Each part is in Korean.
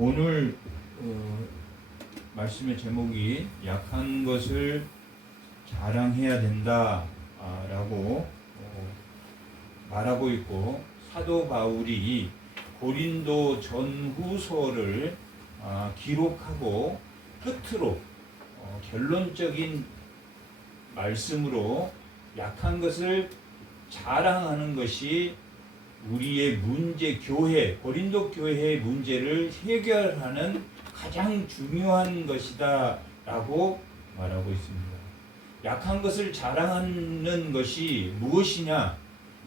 오늘 말씀의 제목이 약한 것을 자랑해야 된다 라고 말하고 있고, 사도 바울이 고린도 전후서를 기록하고 끝으로 결론적인 말씀으로 약한 것을 자랑하는 것이 우리의 문제, 고린도 교회의 문제를 해결하는 가장 중요한 것이다 라고 말하고 있습니다. 약한 것을 자랑하는 것이 무엇이냐?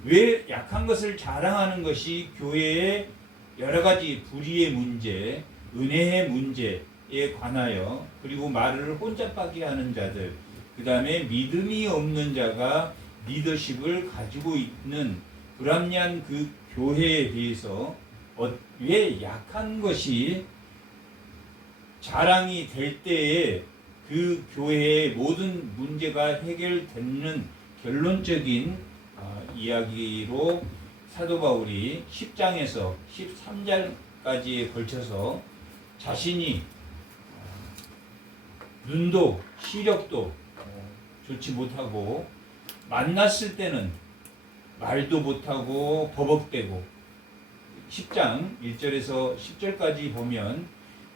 왜 약한 것을 자랑하는 것이 교회의 여러 가지 불의의 문제, 은혜의 문제에 관하여, 그리고 말을 혼잡하게 하는 자들, 그 다음에 믿음이 없는 자가 리더십을 가지고 있는 불합리한 그 교회에 대해서 왜 약한 것이 자랑이 될 때에 그 교회의 모든 문제가 해결되는 결론적인 이야기로 사도 바울이 10장에서 13장까지에 걸쳐서 자신이 눈도 시력도 좋지 못하고, 만났을 때는 말도 못하고 버벅대고, 10장 1절에서 10절까지 보면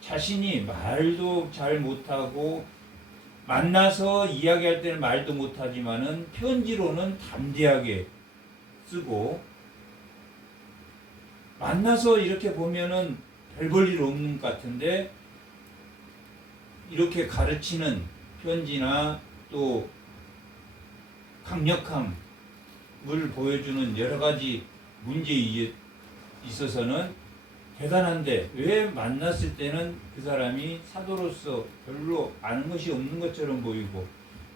자신이 말도 잘 못하고, 만나서 이야기할 때는 말도 못하지만은 편지로는 담대하게 쓰고, 만나서 이렇게 보면은 별 볼 일 없는 것 같은데 이렇게 가르치는 편지나 또 강력함을 보여주는 여러 가지 문제에 있어서는 대단한데, 왜 만났을 때는 그 사람이 사도로서 별로 아는 것이 없는 것처럼 보이고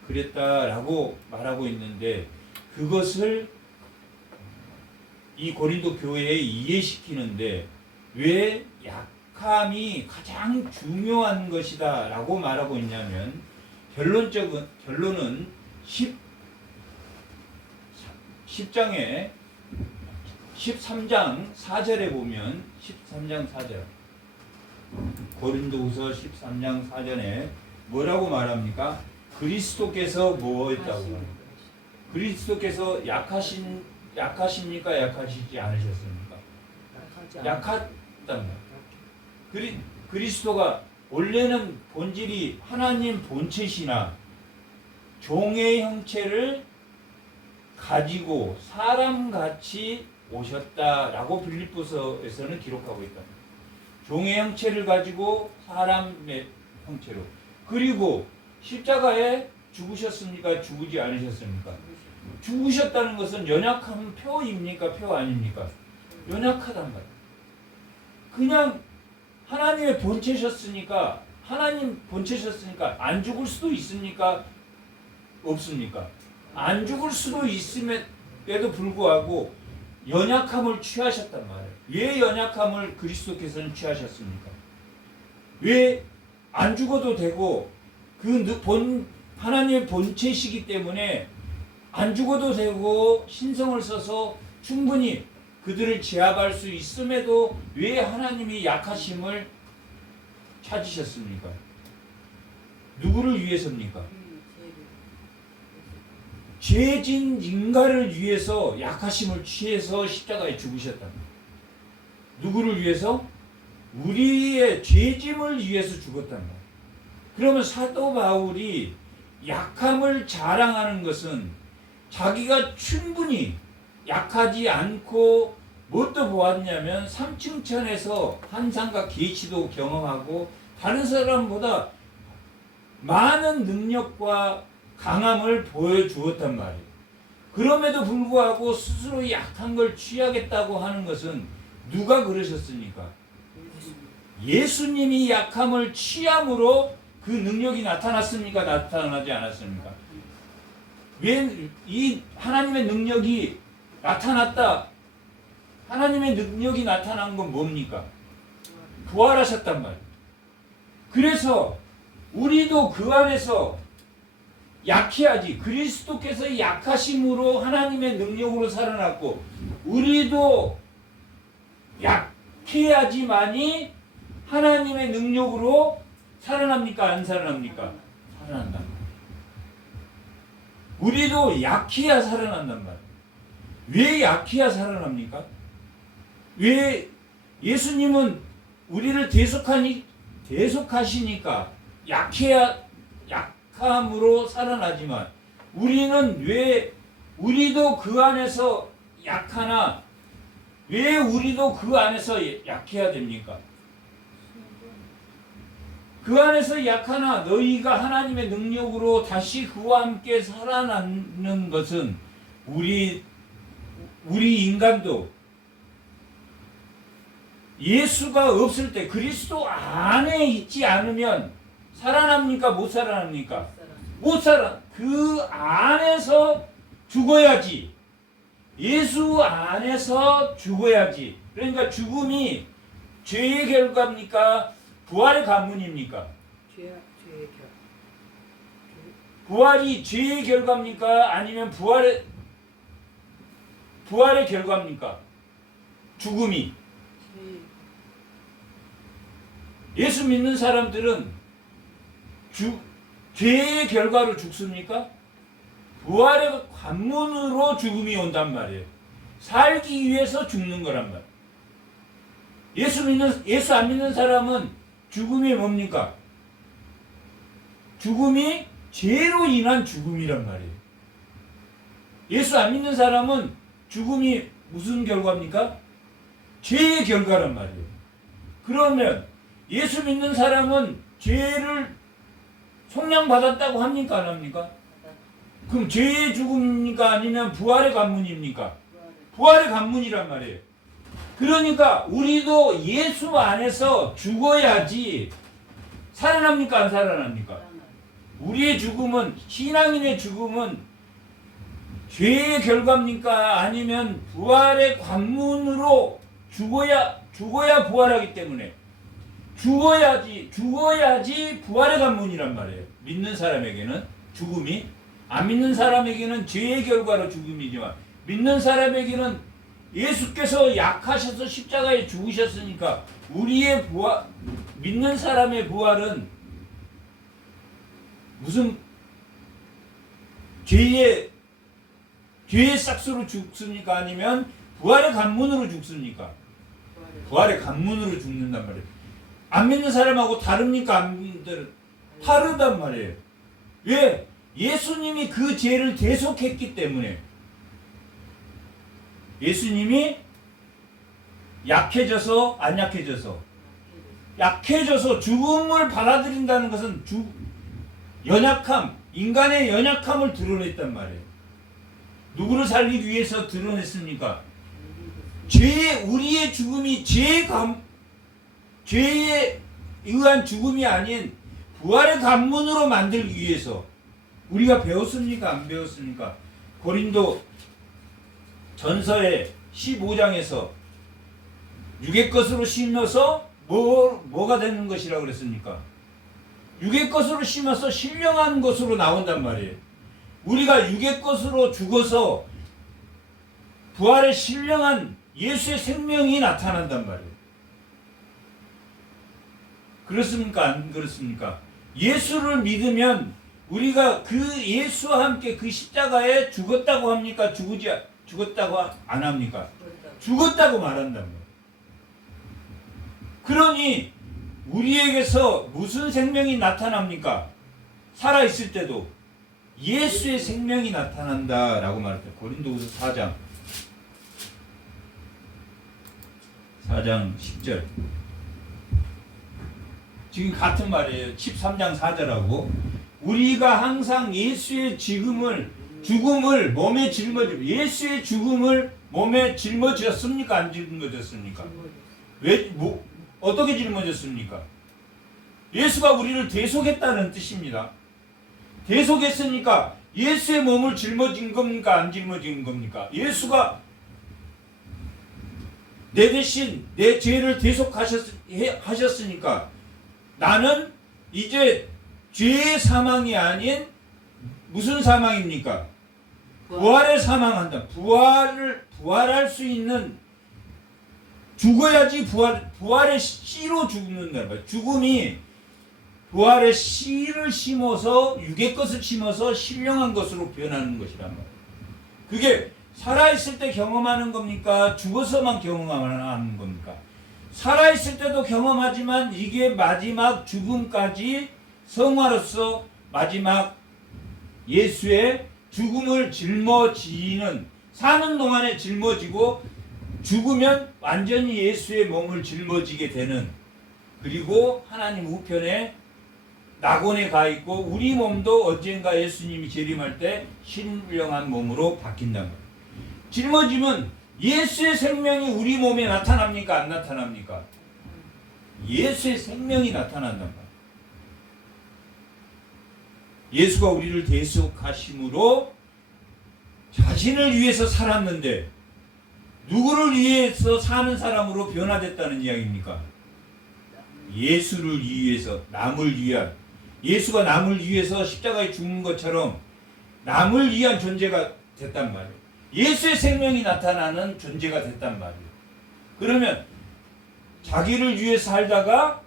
그랬다라고 말하고 있는데, 그것을 이 고린도 교회에 이해시키는데 왜 약함이 가장 중요한 것이다 라고 말하고 있냐면, 결론은 10장에 13장 4절에 보면, 13장 4절, 고린도후서 13장 4절에 뭐라고 말합니까? 그리스도께서 뭐 했다고 말합니까? 그리스도께서 약하십니까? 약하시지 않으셨습니까? 약하단 말이에요. 그리스도가 원래는 본질이 하나님 본체시나 종의 형체를 가지고 사람같이 오셨다라고 빌립보서에서는 기록하고 있다. 종의 형체를 가지고 사람의 형체로. 그리고 십자가에 죽으셨습니까? 죽지 않으셨습니까? 죽으셨다는 것은 연약한 표입니까? 표 아닙니까? 연약하단 말이에요. 그냥 하나님의 본체셨으니까, 하나님 본체셨으니까 안 죽을 수도 있습니까? 없습니까? 안 죽을 수도 있음에도 불구하고 연약함을 취하셨단 말이에요. 왜 연약함을 그리스도께서는 취하셨습니까? 왜 안 죽어도 되고, 하나님의 본체시기 때문에 안 죽어도 되고 신성을 써서 충분히 그들을 제압할 수 있음에도 왜 하나님이 약하심을 찾으셨습니까? 누구를 위해서입니까? 죄진 인간을 위해서 약하심을 취해서 십자가에 죽으셨답니다. 누구를 위해서? 우리의 죄짐을 위해서 죽었답니다. 그러면 사도 바울이 약함을 자랑하는 것은 자기가 충분히 약하지 않고, 뭣도 보았냐면 삼층천에서 한상과 계시도 경험하고 다른 사람보다 많은 능력과 강함을 보여주었단 말이에요. 그럼에도 불구하고 스스로 약한 걸 취하겠다고 하는 것은 누가 그러셨습니까? 예수님이 약함을 취함으로 그 능력이 나타났습니까? 나타나지 않았습니까? 왜 이 하나님의 능력이 나타났다? 하나님의 능력이 나타난 건 뭡니까? 부활하셨단 말이에요. 그래서 우리도 그 안에서 약해야지. 그리스도께서 약하심으로 하나님의 능력으로 살아났고, 우리도 약해야지만이 하나님의 능력으로 살아납니까? 안 살아납니까? 살아난단 말이에요. 우리도 약해야 살아난단 말이에요. 왜 약해야 살아납니까? 왜 예수님은 우리를 대속하시니까 약함으로 살아나지만 우리는 왜 우리도 그 안에서 약하나 왜 우리도 그 안에서 약해야 됩니까? 그 안에서 약하나 너희가 하나님의 능력으로 다시 그와 함께 살아나는 것은 우리 인간도 예수가 없을 때 그리스도 안에 있지 않으면 살아납니까? 못 살아납니까? 못 살아. 그 안에서 죽어야지. 예수 안에서 죽어야지. 그러니까 죽음이 죄의 결과입니까? 부활의 관문입니까? 죄의 결. 부활이 죄의 결과입니까? 아니면 부활의 결과입니까? 죽음이. 예수 믿는 사람들은 죄의 결과로 죽습니까? 부활의 관문으로 죽음이 온단 말이에요. 살기 위해서 죽는 거란 말이에요. 예수 안 믿는 사람은 죽음이 뭡니까? 죽음이 죄로 인한 죽음이란 말이에요. 예수 안 믿는 사람은 죽음이 무슨 결과입니까? 죄의 결과란 말이에요. 그러면 예수 믿는 사람은 죄를 속량받았다고 합니까? 안 합니까? 그럼 죄의 죽음입니까? 아니면 부활의 관문입니까? 부활의 관문이란 말이에요. 그러니까 우리도 예수 안에서 죽어야지 살아납니까? 안 살아납니까? 우리의 죽음은, 신앙인의 죽음은 죄의 결과입니까? 아니면 부활의 관문으로 죽어야 부활하기 때문에 죽어야지 부활의 관문이란 말이에요. 믿는 사람에게는 죽음이, 안 믿는 사람에게는 죄의 결과로 죽음이지만 믿는 사람에게는 예수께서 약하셔서 십자가에 죽으셨으니까 우리의 부활, 믿는 사람의 부활은 무슨 죄의 싹수로 죽습니까? 아니면 부활의 관문으로 죽습니까? 부활의 관문으로 죽는단 말이에요. 안 믿는 사람하고 다릅니까? 안 믿는 다르단 말이에요. 왜? 예수님이 그 죄를 대속했기 때문에. 예수님이 약해져서 안 약해져서 죽음을 받아들인다는 것은 연약함, 인간의 연약함을 드러냈단 말이에요. 누구를 살리기 위해서 드러냈습니까? 우리의 죽음이 죄에 의한 죽음이 아닌 부활의 관문으로 만들기 위해서. 우리가 배웠습니까? 안 배웠습니까? 고린도 전서의 15장에서 육의 것으로 심어서 뭐가 되는 것이라고 그랬습니까? 육의 것으로 심어서 신령한 것으로 나온단 말이에요. 우리가 육의 것으로 죽어서 부활의 신령한 예수의 생명이 나타난단 말이에요. 그렇습니까? 안 그렇습니까? 예수를 믿으면 우리가 그 예수와 함께 그 십자가에 죽었다고 합니까? 죽었다고 안 합니까? 죽었다고 말한단 말이에요. 그러니 우리에게서 무슨 생명이 나타납니까? 살아있을 때도 예수의 생명이 나타난다라고 말했죠. 고린도후서 4장 10절. 지금 같은 말이에요. 13장 4절하고 우리가 항상 예수의 죽음을 몸에 짊어지고 예수의 죽음을 몸에 짊어졌습니까? 안 짊어졌습니까? 왜 어떻게 짊어졌습니까? 예수가 우리를 대속했다는 뜻입니다. 대속했으니까 예수의 몸을 짊어진 겁니까? 안 짊어진 겁니까? 예수가 내 대신 내 죄를 대속하셨으니까 나는 이제 죄의 사망이 아닌 무슨 사망입니까? 부활의 사망한다. 부활할 수 있는 죽어야지 부활의 씨로 죽는다는 거예요. 죽음이 부활의 씨를 심어서 육의 것을 심어서 신령한 것으로 변하는 것이란 말이에요. 그게 살아있을 때 경험하는 겁니까? 죽어서만 경험하는 겁니까? 살아있을 때도 경험하지만 이게 마지막 죽음까지 성화로서 마지막 예수의 죽음을 짊어지는, 사는 동안에 짊어지고 죽으면 완전히 예수의 몸을 짊어지게 되는, 그리고 하나님 우편에 낙원에 가 있고 우리 몸도 언젠가 예수님이 재림할 때 신령한 몸으로 바뀐단 말이에요. 짊어지면 예수의 생명이 우리 몸에 나타납니까? 안 나타납니까? 예수의 생명이 나타난단 말이에요. 예수가 우리를 대속하심으로 자신을 위해서 살았는데 누구를 위해서 사는 사람으로 변화됐다는 이야기입니까? 예수를 위해서, 남을 위한, 예수가 남을 위해서 십자가에 죽는 것처럼 남을 위한 존재가 됐단 말이에요. 예수의 생명이 나타나는 존재가 됐단 말이에요. 그러면 자기를 위해서 살다가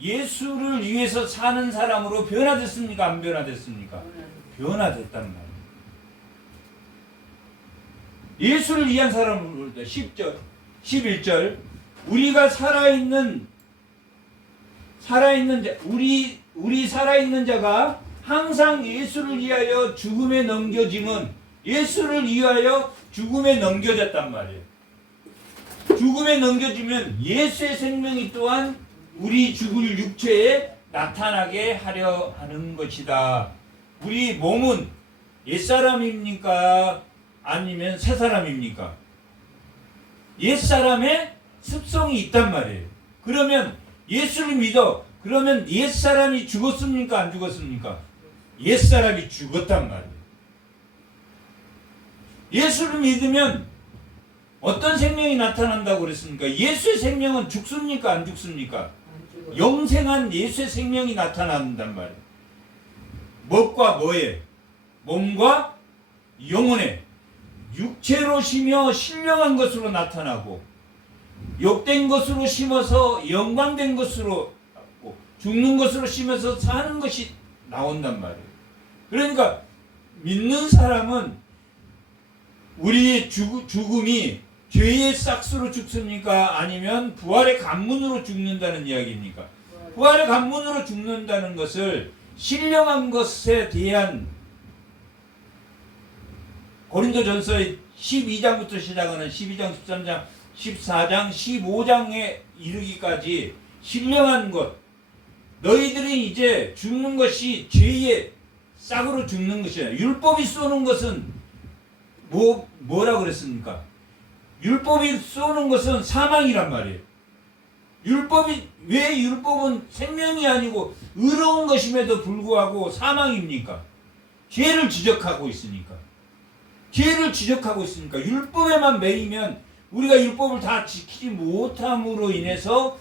예수를 위해서 사는 사람으로 변화됐습니까? 안 변화됐습니까? 변화됐단 말이에요. 예수를 위한 사람으로 10절, 11절 우리가 살아있는 자, 우리 살아있는 자가 항상 예수를 위하여 죽음에 넘겨짐은 예수를 위하여 죽음에 넘겨졌단 말이에요. 죽음에 넘겨지면 예수의 생명이 또한 우리 죽을 육체에 나타나게 하려 하는 것이다. 우리 몸은 옛사람입니까? 아니면 새사람입니까? 옛사람의 습성이 있단 말이에요. 그러면 예수를 믿어. 그러면 옛사람이 죽었습니까? 안 죽었습니까? 옛사람이 죽었단 말이에요. 예수를 믿으면 어떤 생명이 나타난다고 그랬습니까? 예수의 생명은 죽습니까? 안 죽습니까? 영생한 예수의 생명이 나타난단 말이에요. 무엇과 뭐에? 몸과 영혼에 육체로 심어 신령한 것으로 나타나고 욕된 것으로 심어서 영광된 것으로, 죽는 것으로 심어서 사는 것이 나온단 말이에요. 그러니까 믿는 사람은 우리의 죽음이 죄의 싹스로 죽습니까? 아니면 부활의 관문으로 죽는다는 이야기입니까? 부활의 관문으로 죽는다는 것을 신령한 것에 대한 고린도전서의 12장부터 시작하는 12장, 13장, 14장, 15장에 이르기까지 신령한 것, 너희들이 이제 죽는 것이 죄의 싹으로 죽는 것이야. 율법이 쏘는 것은 뭐라고 그랬습니까? 율법이 쏘는 것은 사망이란 말이에요. 왜 율법은 생명이 아니고 의로운 것임에도 불구하고 사망입니까? 죄를 지적하고 있으니까. 율법에만 매이면 우리가 율법을 다 지키지 못함으로 인해서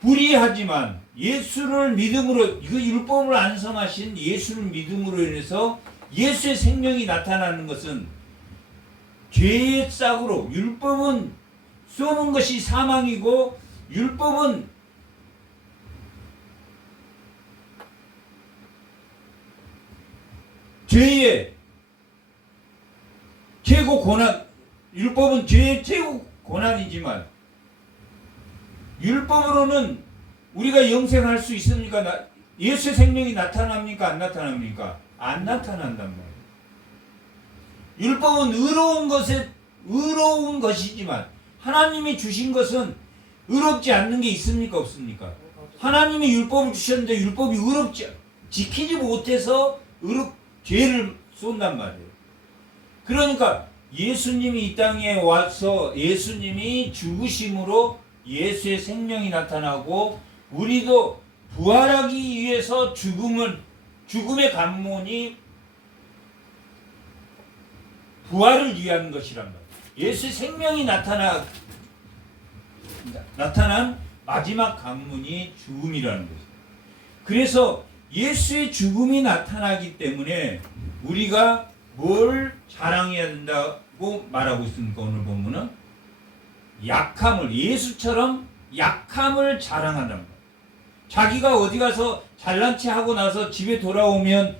불의하지만 예수를 믿음으로, 그 율법을 안성하신 예수를 믿음으로 인해서 예수의 생명이 나타나는 것은 죄의 싹으로, 율법은 쏘는 것이 사망이고 율법은 죄의 최고 고난, 율법은 죄의 최고 고난이지만 율법으로는 우리가 영생할 수 있습니까? 예수의 생명이 나타납니까? 안 나타납니까? 안 나타난단 말이에요. 율법은 의로운 것이지만 하나님이 주신 것은 의롭지 않는 게 있습니까? 없습니까? 하나님이 율법을 주셨는데 율법이 지키지 못해서 죄를 쏜단 말이에요. 그러니까 예수님이 이 땅에 와서 예수님이 죽으심으로 예수의 생명이 나타나고 우리도 부활하기 위해서 죽음의 관문이 부활을 위한 것이란 말이에요. 예수의 생명이 나타난 마지막 관문이 죽음이라는 것이에요. 그래서 예수의 죽음이 나타나기 때문에 우리가 뭘 자랑해야 된다고 말하고 있습니까? 오늘 본문은 약함을, 예수처럼 약함을 자랑한단 말이에요. 자기가 어디 가서 잘난 체 하고 나서 집에 돌아오면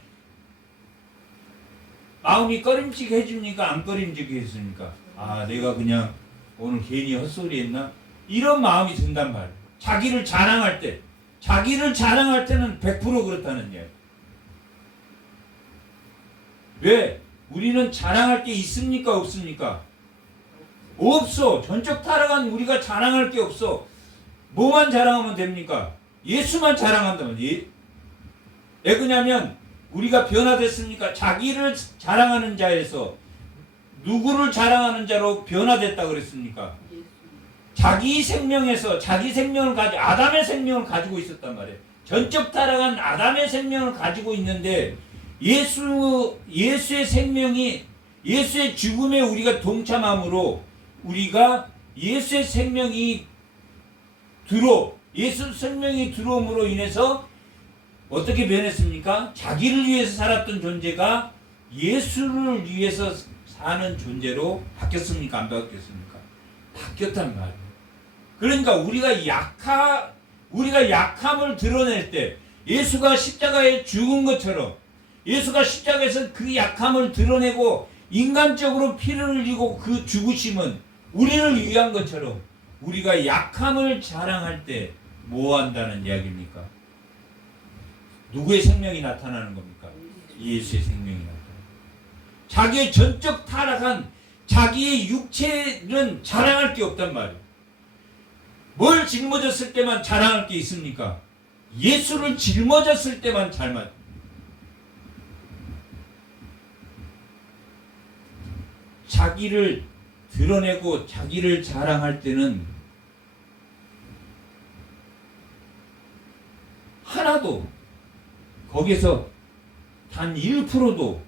마음이 꺼림직해집니까? 안 꺼림직해집니까? 아, 내가 그냥 오늘 괜히 헛소리 했나? 이런 마음이 든단 말이에요. 자기를 자랑할 때, 자기를 자랑할 때는 100% 그렇다는 얘기예요. 왜? 우리는 자랑할 게 있습니까? 없습니까? 없어. 전적 타락한 우리가 자랑할 게 없어. 뭐만 자랑하면 됩니까? 예수만 자랑한다면. 왜 그러냐면 우리가 변화됐습니까? 자기를 자랑하는 자에서 누구를 자랑하는 자로 변화됐다 그랬습니까? 자기 생명에서 자기 생명을 아담의 생명을 가지고 있었단 말이에요. 전적 타락한 아담의 생명을 가지고 있는데 예수의 생명이, 예수의 죽음에 우리가 동참함으로 우리가 예수의 생명이 예수 생명이 들어옴으로 인해서 어떻게 변했습니까? 자기를 위해서 살았던 존재가 예수를 위해서 사는 존재로 바뀌었습니까? 안 바뀌었습니까? 바뀌었단 말이에요. 그러니까 우리가 약함을 드러낼 때 예수가 십자가에 죽은 것처럼, 예수가 십자가에서 그 약함을 드러내고 인간적으로 피를 흘리고 그 죽으심은 우리를 위한 것처럼 우리가 약함을 자랑할 때 뭐 한다는 이야기입니까? 누구의 생명이 나타나는 겁니까? 예수의 생명이 나타나는. 자기의 전적 타락한 자기의 육체는 자랑할 게 없단 말이에요. 뭘 짊어졌을 때만 자랑할 게 있습니까? 예수를 짊어졌을 때만 자기를 드러내고 자기를 자랑할 때는 하나도, 거기서 단 1%도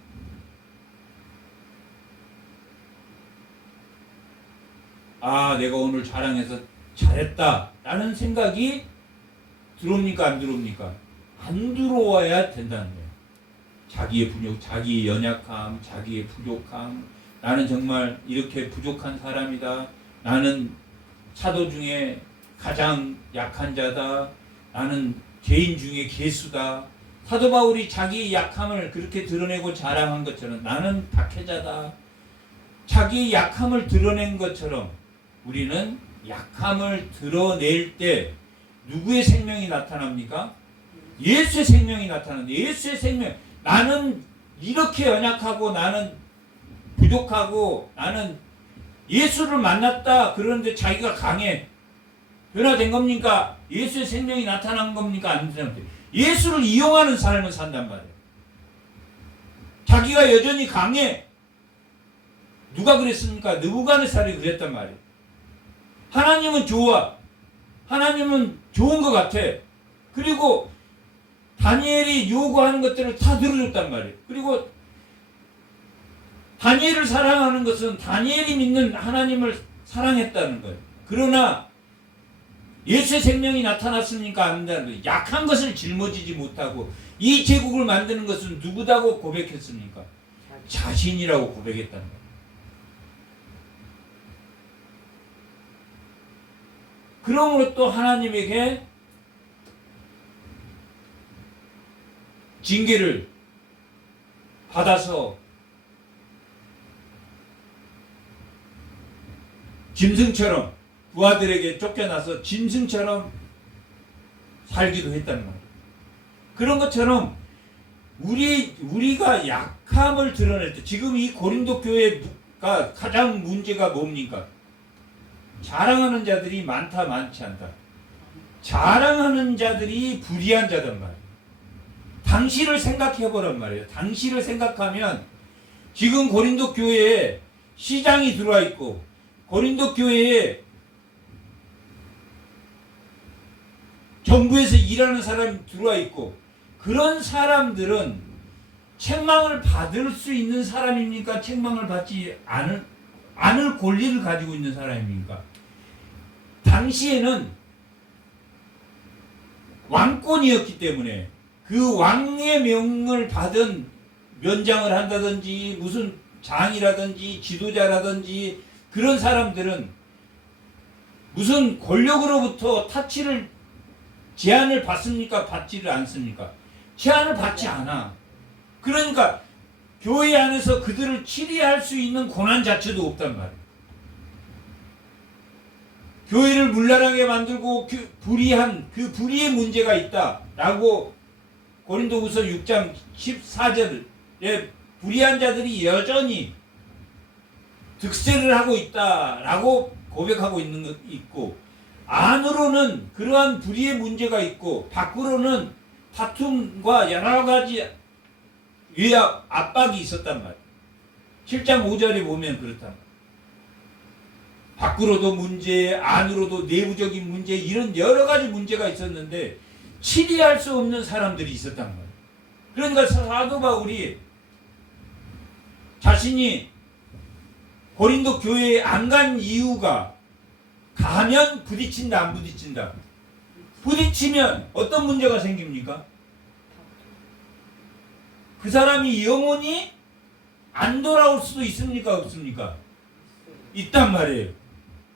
내가 오늘 자랑해서 잘했다 라는 생각이 들어옵니까? 안 들어옵니까? 안 들어와야 된다는 거예요. 자기의 연약함, 자기의 부족함, 나는 정말 이렇게 부족한 사람이다, 나는 사도 중에 가장 약한 자다, 나는 죄인 중에 괴수다. 사도 바울이 자기의 약함을 그렇게 드러내고 자랑한 것처럼 나는 박해자다. 자기의 약함을 드러낸 것처럼 우리는 약함을 드러낼 때 누구의 생명이 나타납니까? 예수의 생명이 나타나는데, 예수의 생명, 나는 이렇게 연약하고 나는 부족하고 나는 예수를 만났다 그러는데 자기가 강해. 변화된 겁니까? 예수의 생명이 나타난 겁니까? 안 되는 겁니까? 예수를 이용하는 삶을 산단 말이에요. 자기가 여전히 강해. 누가 그랬습니까? 느부갓네살이 그랬단 말이에요. 하나님은 좋아. 하나님은 좋은 것 같아. 그리고 다니엘이 요구하는 것들을 다 들어줬단 말이에요. 그리고 다니엘을 사랑하는 것은 다니엘이 믿는 하나님을 사랑했다는 거예요. 그러나 예수의 생명이 나타났습니까? 안 된다는 거예요. 약한 것을 짊어지지 못하고 이 제국을 만드는 것은 누구다고 고백했습니까? 자신이라고 고백했다는 거예요. 그러므로 또 하나님에게 징계를 받아서 짐승처럼, 부하들에게 쫓겨나서 짐승처럼 살기도 했다는 말이에요. 그런 것처럼 우리가 약함을 드러낼 때, 지금 이 고린도 교회가 가장 문제가 뭡니까? 자랑하는 자들이 많다, 많지 않다. 자랑하는 자들이 불의한 자단 말이에요. 당시를 생각해보란 말이에요. 당시를 생각하면 지금 고린도 교회에 시장이 들어와 있고, 고린도 교회에 정부에서 일하는 사람이 들어와 있고, 그런 사람들은 책망을 받을 수 있는 사람입니까? 책망을 받지 않을 권리를 가지고 있는 사람입니까? 당시에는 왕권이었기 때문에 그 왕의 명을 받은, 면장을 한다든지 무슨 장이라든지 지도자라든지 그런 사람들은 무슨 권력으로부터 타치를 제한을 받습니까? 받지를 않습니까? 제한을 받지 않아. 그러니까 교회 안에서 그들을 치리할 수 있는 고난 자체도 없단 말이에요. 교회를 문란하게 만들고 불의한 그 불의의 문제가 있다라고 고린도후서 6장 14절에 불의한 자들이 여전히 득세를 하고 있다라고 고백하고 있는 것 있고, 안으로는 그러한 불의의 문제가 있고 밖으로는 다툼과 여러 가지 위압, 압박이 있었단 말이에요. 7장 5절에 보면 그렇단 말이에요. 밖으로도 문제, 안으로도 내부적인 문제, 이런 여러 가지 문제가 있었는데 치리할 수 없는 사람들이 있었단 말이에요. 그러니까 사도 바울이 자신이 고린도 교회에 안 간 이유가, 가면 부딪힌다 안 부딪힌다? 부딪히면 어떤 문제가 생깁니까? 그 사람이 영원히 안 돌아올 수도 있습니까? 없습니까? 있단 말이에요.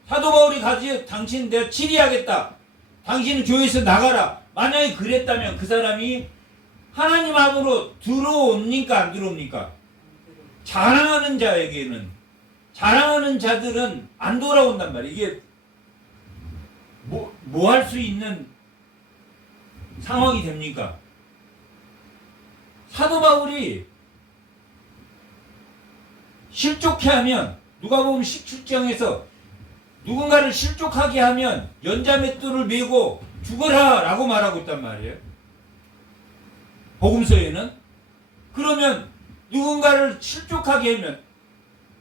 사도 바울이 당신 내가 치리하겠다, 당신은 교회에서 나가라, 만약에 그랬다면 그 사람이 하나님 앞으로 들어옵니까? 안 들어옵니까? 자랑하는 자에게는, 자랑하는 자들은 안 돌아온단 말이에요. 이게 뭐 할 수 있는 상황이 됩니까? 사도 바울이 실족해 하면, 누가복음 17장에서 누군가를 실족하게 하면 연자맷돌을 메고 죽어라 라고 말하고 있단 말이에요. 복음서에는. 그러면 누군가를 실족하게 하면,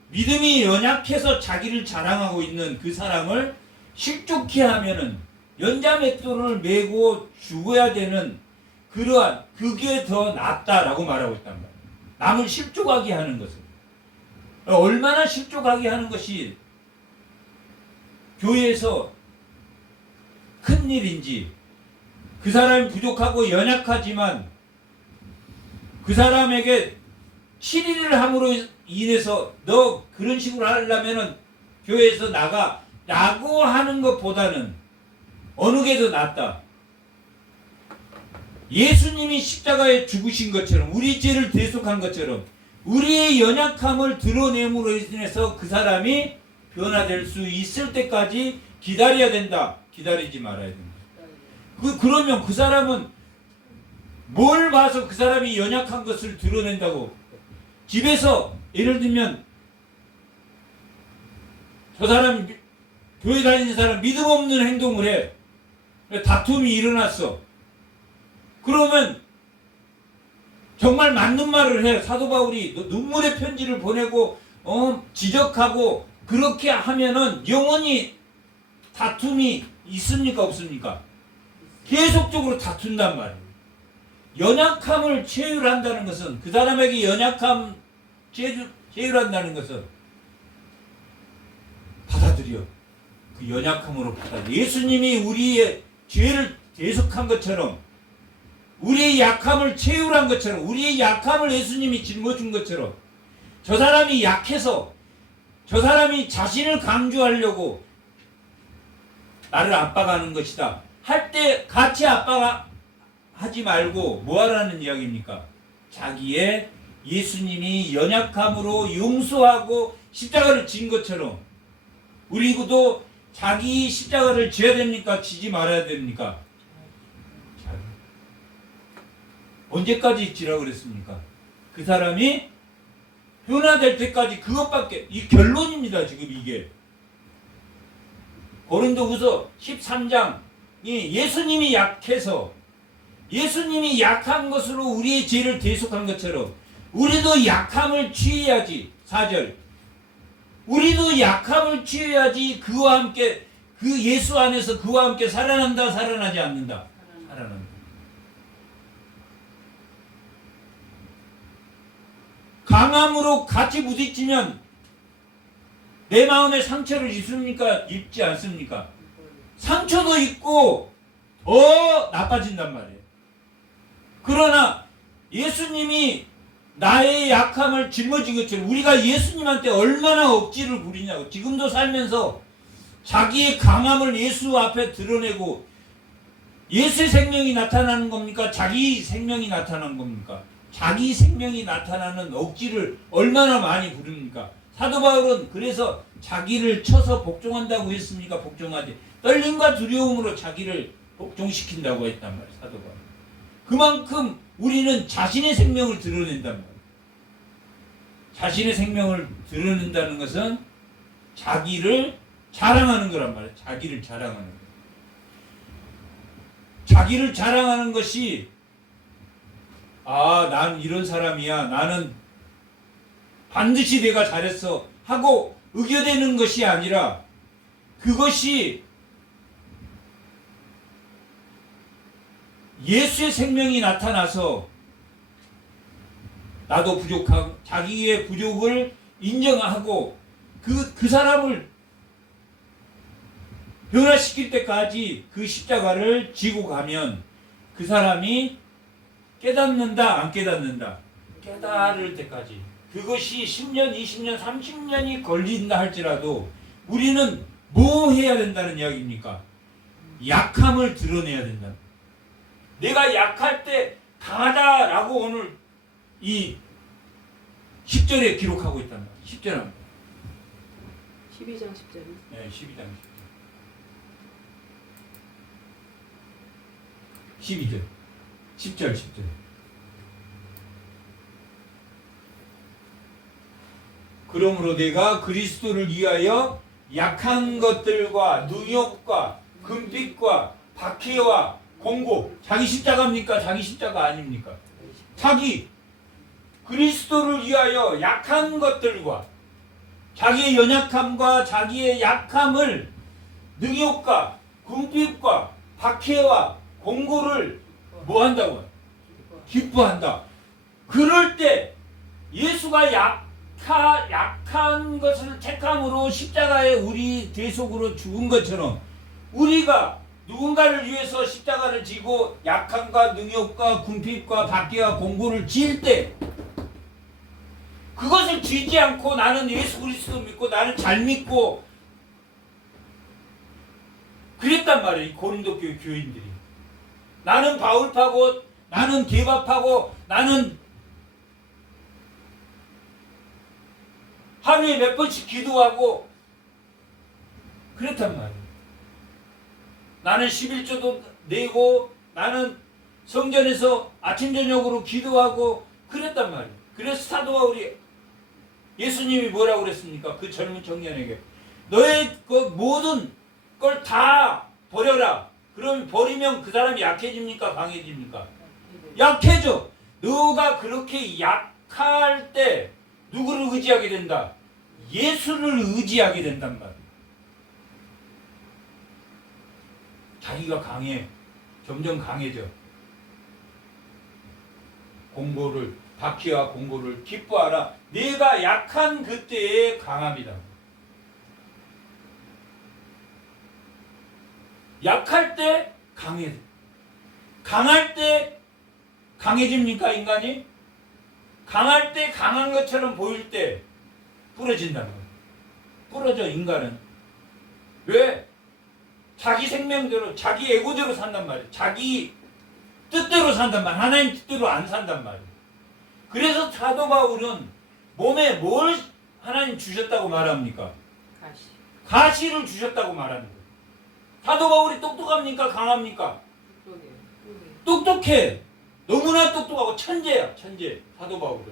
믿음이 연약해서 자기를 자랑하고 있는 그 사람을 실족해 하면은 연자맷돌을 메고 죽어야 되는, 그러한 그게 더 낫다라고 말하고 있단 말이에요. 남을 실족하게 하는 것은. 얼마나 실족하게 하는 것이 교회에서 큰 일인지, 그 사람이 부족하고 연약하지만 그 사람에게 치리를 함으로 인해서 너 그런 식으로 하려면은 교회에서 나가 라고 하는 것보다는 어느 게 더 낫다? 예수님이 십자가에 죽으신 것처럼, 우리 죄를 대속한 것처럼 우리의 연약함을 드러냄으로 인해서 그 사람이 변화될 수 있을 때까지 기다려야 된다. 기다리지 말아야 된다. 그러면 그 사람은 뭘 봐서 그 사람이 연약한 것을 드러낸다고? 집에서 예를 들면 저 사람이, 교회 다니는 사람 믿음 없는 행동을 해. 다툼이 일어났어. 그러면 정말 맞는 말을 해. 사도 바울이 눈물의 편지를 보내고 지적하고 그렇게 하면은 영원히 다툼이 있습니까? 없습니까? 계속적으로 다툰단 말이에요. 연약함을 체휼한다는 것은, 그 사람에게 연약함 체휼한다는 것은 받아들여. 그 연약함으로 받아들여. 예수님이 우리의 죄를 대속한 것처럼, 우리의 약함을 체휼한 것처럼, 우리의 약함을 예수님이 짊어진 것처럼, 저 사람이 약해서, 저 사람이 자신을 강조하려고 나를 압박하는 것이다 할 때 같이 압박하지 말고 뭐 하라는 이야기입니까? 자기의 예수님이 연약함으로 용서하고 십자가를 진 것처럼 우리도 자기 십자가를 져야 됩니까? 지지 말아야 됩니까? 언제까지 지라 그랬습니까? 그 사람이 변화될 때까지 그것밖에, 이 결론입니다. 지금 이게 고린도후서 13장이 예수님이 약해서, 예수님이 약한 것으로 우리의 죄를 대속한 것처럼 우리도 약함을 취해야지. 4절, 우리도 약함을 취해야지 그와 함께, 그 예수 안에서 그와 함께 살아난다, 살아나지 않는다? 살아난다. 강함으로 같이 부딪히면 내 마음에 상처를 입습니까? 입지 않습니까? 상처도 있고 더 나빠진단 말이에요. 그러나 예수님이 나의 약함을 짊어진 것처럼 우리가 예수님한테 얼마나 억지를 부리냐고. 지금도 살면서 자기의 강함을 예수 앞에 드러내고 예수의 생명이 나타나는 겁니까? 자기 생명이 나타나는 겁니까? 자기 생명이 나타나는 억지를 얼마나 많이 부릅니까? 사도 바울은 그래서 자기를 쳐서 복종한다고 했습니까? 복종하지. 떨림과 두려움으로 자기를 복종시킨다고 했단 말이에요. 사도 바울. 그만큼 우리는 자신의 생명을 드러낸단 말이에요. 자신의 생명을 드러낸다는 것은 자기를 자랑하는 거란 말이에요. 자기를 자랑하는 거. 자기를 자랑하는 것이 난 이런 사람이야. 나는 반드시 내가 잘했어 하고 의겨대는 것이 아니라 그것이 예수의 생명이 나타나서 나도 부족하고 자기의 부족을 인정하고 그 사람을 변화시킬 때까지 그 십자가를 지고 가면 그 사람이 깨닫는다 안 깨닫는다 깨달을 때까지 그것이 10년 20년 30년이 걸린다 할지라도 우리는 뭐 해야 된다는 이야기입니까? 약함을 드러내야 된다. 내가 약할 때 강하다라고 오늘 이 10절에 기록하고 있단 말이에요. 10절 합니다. 12장 10절. 네, 12장 10절. 12절. 10절 10절. 그러므로 내가 그리스도를 위하여 약한 것들과 능욕과 금빛과 박해와 공고. 자기 십자가입니까? 자기 십자가 아닙니까? 자기 그리스도를 위하여 약한 것들과 자기의 연약함과 자기의 약함을 능욕과 궁핍과 박해와 공고를 뭐 한다고? 기뻐한다. 그럴 때 예수가 약한 것을 택함으로 십자가에 우리 대속으로 죽은 것처럼 우리가 누군가를 위해서 십자가를 지고 약함과 능욕과 궁핍과 박해와 공고를 지을 때 그것을 쥐지 않고 나는 예수 그리스도 믿고 나는 잘 믿고 그랬단 말이에요. 이 고린도 교회 교인들이. 나는 바울파고 나는 개바파고 나는 하루에 몇 번씩 기도하고 그랬단 말이에요. 나는 11조도 내고 나는 성전에서 아침 저녁으로 기도하고 그랬단 말이에요. 그래서 사도 바울이 예수님이 뭐라고 그랬습니까? 그 젊은 청년에게 너의 그 모든 걸 다 버려라. 그럼 버리면 그 사람이 약해집니까? 강해집니까? 약해져. 너가 그렇게 약할 때 누구를 의지하게 된다? 예수를 의지하게 된단 말이야. 자기가 강해. 점점 강해져. 공고를 박해와 공고를 기뻐하라. 내가 약한 그때의 강함이다. 약할 때 강해. 강할 때 강해집니까 인간이? 강할 때 강한 것처럼 보일 때 부러진다는 거예요. 부러져 인간은. 왜? 자기 생명대로 자기 에고대로 산단 말이에요. 자기 뜻대로 산단 말이에요. 하나님 뜻대로 안 산단 말이에요. 그래서 사도 바울은 몸에 뭘 하나님 주셨다고 말합니까? 가시를 주셨다고 말하는 거예요. 사도 바울이 똑똑합니까? 강합니까? 똑똑해. 너무나 똑똑하고 천재야. 천재. 사도 바울은.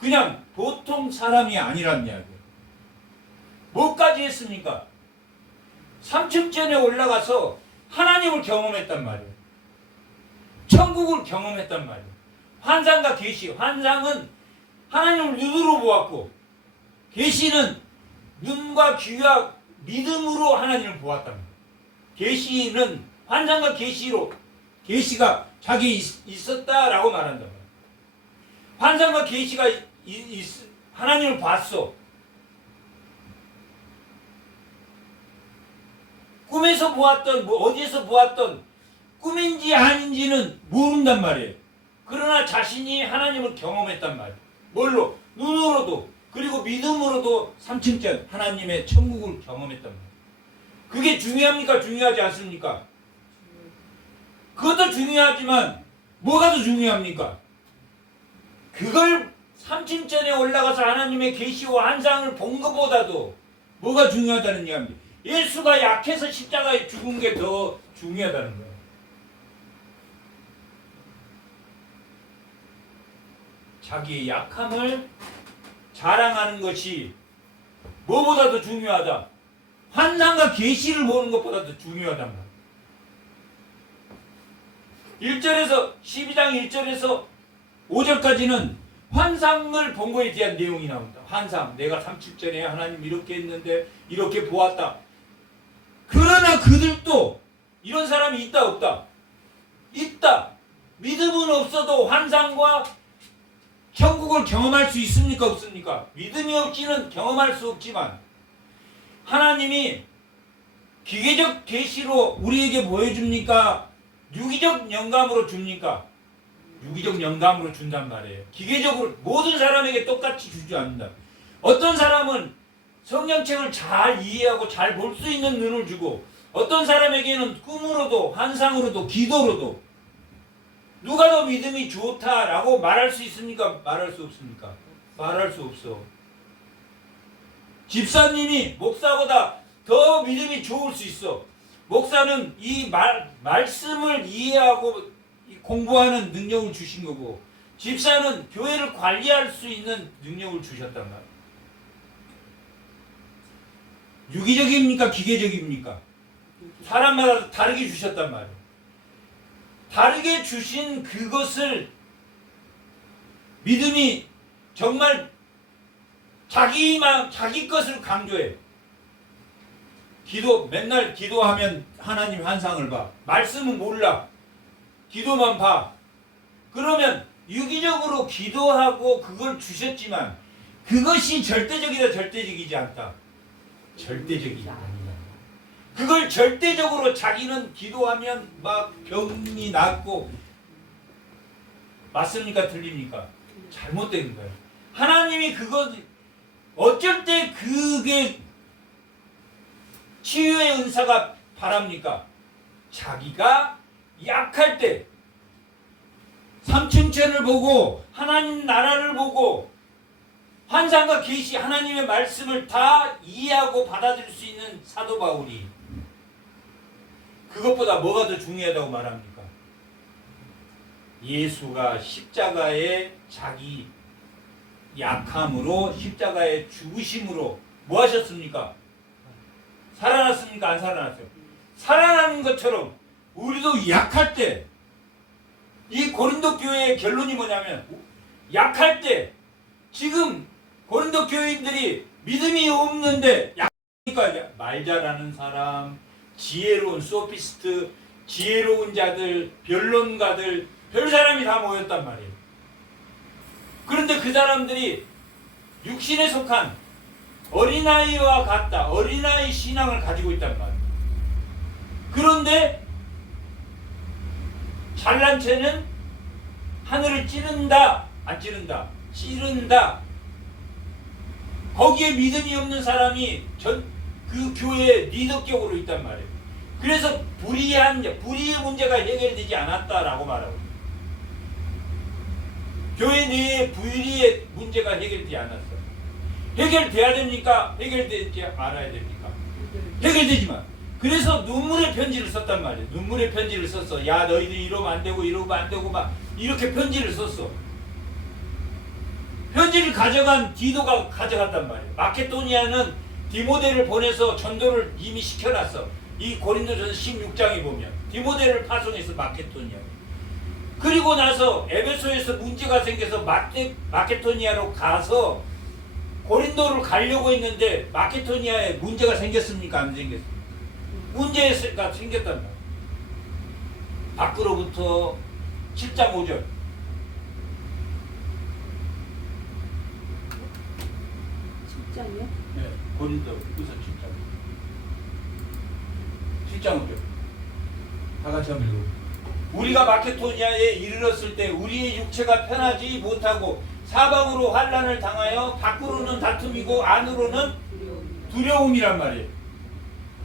그냥 보통 사람이 아니란 이야기예요. 뭐까지 했습니까? 3층전에 올라가서 하나님을 경험했단 말이에요. 천국을 경험했단 말이에요. 환상과 계시. 환상은 하나님을 눈으로 보았고 계시는 눈과 귀와 믿음으로 하나님을 보았단 말이에요. 계시는 환상과 계시로 계시가 자기 있었다라고 말한단 말이에요. 환상과 계시가 하나님을 봤어. 꿈에서 보았던 어디에서 보았던 꿈인지 아닌지는 모른단 말이에요. 그러나 자신이 하나님을 경험했단 말이에요. 뭘로? 눈으로도 그리고 믿음으로도 3층전 하나님의 천국을 경험했단 말이에요. 그게 중요합니까? 중요하지 않습니까? 그것도 중요하지만 뭐가 더 중요합니까? 그걸 3층전에 올라가서 하나님의 계시와 환상을 본 것보다도 뭐가 중요하다는 얘기입니다. 예수가 약해서 십자가에 죽은 게 더 중요하다는 거예요. 자기의 약함을 자랑하는 것이 뭐보다도 중요하다. 환상과 계시를 보는 것보다도 중요하단 말이에요. 1절에서 12장 1절에서 5절까지는 환상을 본 거에 대한 내용이 나옵니다. 환상, 내가 37전에 하나님 이렇게 했는데 이렇게 보았다. 그러나 그들도 이런 사람이 있다 없다? 있다. 믿음은 없어도 환상과 천국을 경험할 수 있습니까? 없습니까? 믿음이 없이는 경험할 수 없지만 하나님이 기계적 계시로 우리에게 보여줍니까? 유기적 영감으로 줍니까? 유기적 영감으로 준단 말이에요. 기계적으로 모든 사람에게 똑같이 주지 않는다. 어떤 사람은 성경책을 잘 이해하고 잘 볼 수 있는 눈을 주고 어떤 사람에게는 꿈으로도 환상으로도 기도로도 누가 더 믿음이 좋다라고 말할 수 있습니까? 말할 수 없습니까? 말할 수 없어. 집사님이 목사보다 더 믿음이 좋을 수 있어. 목사는 이 말씀을 이해하고 공부하는 능력을 주신 거고 집사는 교회를 관리할 수 있는 능력을 주셨단 말이에요. 유기적입니까? 기계적입니까? 사람마다 다르게 주셨단 말이에요. 다르게 주신 그것을 믿음이 정말 자기 것을 강조해. 맨날 기도하면 하나님 환상을 봐. 말씀은 몰라. 기도만 봐. 그러면 유기적으로 기도하고 그걸 주셨지만 그것이 절대적이다 절대적이지 않다. 절대적이지 않다. 그걸 절대적으로 자기는 기도하면 막 병이 낫고 맞습니까? 틀립니까? 잘못된 거예요. 하나님이 그거 어쩔 때 그게 치유의 은사가 바랍니까? 자기가 약할 때 삼층천을 보고 하나님 나라를 보고 환상과 계시 하나님의 말씀을 다 이해하고 받아들일 수 있는 사도 바울이 그것보다 뭐가 더 중요하다고 말합니까? 예수가 십자가에 자기 약함으로 십자가의 죽으심으로 뭐 하셨습니까? 살아났습니까? 안 살아났어요? 살아나는 것처럼 우리도 약할 때 이 고린도 교회의 결론이 뭐냐면 약할 때 지금 고린도 교인들이 믿음이 없는데 약하니까 말 잘하는 사람 지혜로운 소피스트 지혜로운 자들 변론가들 별 사람이 다 모였단 말이에요. 그런데 그 사람들이 육신에 속한 어린아이와 같다. 어린아이 신앙을 가지고 있단 말이에요. 그런데 잘난 채는 하늘을 찌른다. 안 찌른다. 찌른다. 거기에 믿음이 없는 사람이 그 교회의 리더격으로 있단 말이에요. 그래서 불의의 문제가 해결되지 않았다라고 말하고 교회 내에 불의의 문제가 해결되지 않았어. 해결돼야 됩니까? 해결되지 말아야 됩니까? 해결되지만 그래서 눈물의 편지를 썼단 말이에요. 눈물의 편지를 썼어. 야 너희들이 이러면 안 되고 이러면 안 되고 막 이렇게 편지를 썼어. 편지를 가져간 디도가 가져갔단 말이에요. 마케도니아는 디모데를 보내서 전도를 이미 시켜놨어. 이 고린도전서 16장에 보면 디모데를 파송해서 마케도니아. 그리고 나서 에베소에서 문제가 생겨서 마케도니아로 가서 고린도를 가려고 했는데 마케도니아에 문제가 생겼습니까? 안 생겼습니까? 문제가 생겼단 말이에요. 밖으로부터 7장 5절 네, 고린도 후서 7장 5절 다 같이 한번 읽어. 우리가 마케도니아에 이르렀을 때 우리의 육체가 편하지 못하고 사방으로 환난을 당하여 밖으로는 다툼이고 안으로는 두려움이란 말이에요.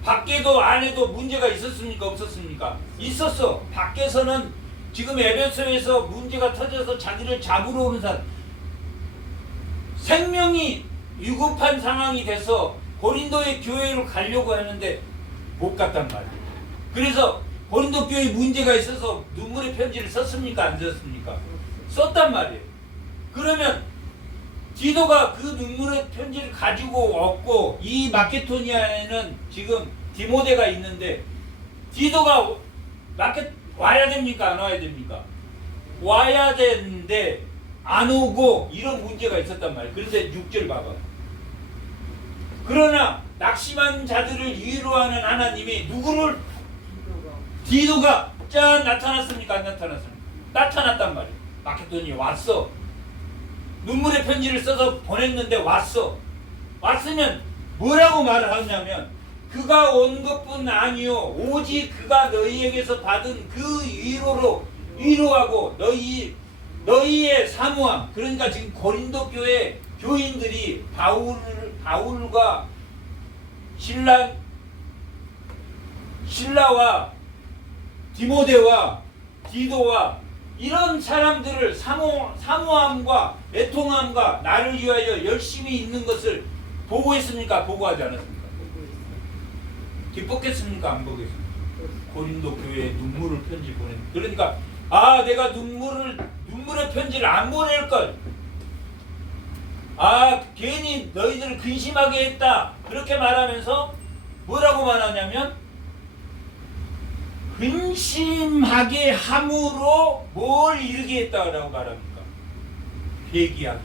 밖에도 안에도 문제가 있었습니까? 없었습니까? 있었어. 밖에서는 지금 에베소에서 문제가 터져서 자기를 잡으러 오는 사람, 생명이 위급한 상황이 돼서 고린도의 교회로 가려고 하는데 못 갔단 말이에요. 그래서 고린도 교회에 문제가 있어서 눈물의 편지를 썼습니까? 안 썼습니까? 썼단 말이에요. 그러면 디도가 그 눈물의 편지를 가지고 왔고, 이 마케도니아에는 지금 디모데가 있는데, 디도가 와야 됩니까? 안 와야 됩니까? 와야 되는데 안 오고 이런 문제가 있었단 말이에요. 그런데 6절 봐봐. 그러나 낙심한 자들을 위로하는 하나님이 누구를? 디도가 짠 나타났습니까? 안 나타났습니까? 나타났단 말이에요. 마케도니아 왔어. 눈물의 편지를 써서 보냈는데 왔어. 왔으면 뭐라고 말을 하냐면, 그가 온 것뿐 아니요 오직 그가 너희에게서 받은 그 위로로 위로하고 너희의 사모함. 그러니까 지금 고린도 교회 교인들이 바울과 신라와 디모데와 디도와 이런 사람들을 사모함과 애통함과 나를 위하여 열심히 있는 것을 보고 있습니까? 보고하지 않았습니까? 기뻤겠습니까? 안 보겠습니까? 고린도 교회에 눈물을 편지 보낸. 그러니까 내가 눈물의 편지를 안 보낼 걸. 괜히 너희들을 근심하게 했다. 그렇게 말하면서 뭐라고 말하냐면, 근심하게 함으로 뭘 이르게 했다라고 말합니까? 회개하게.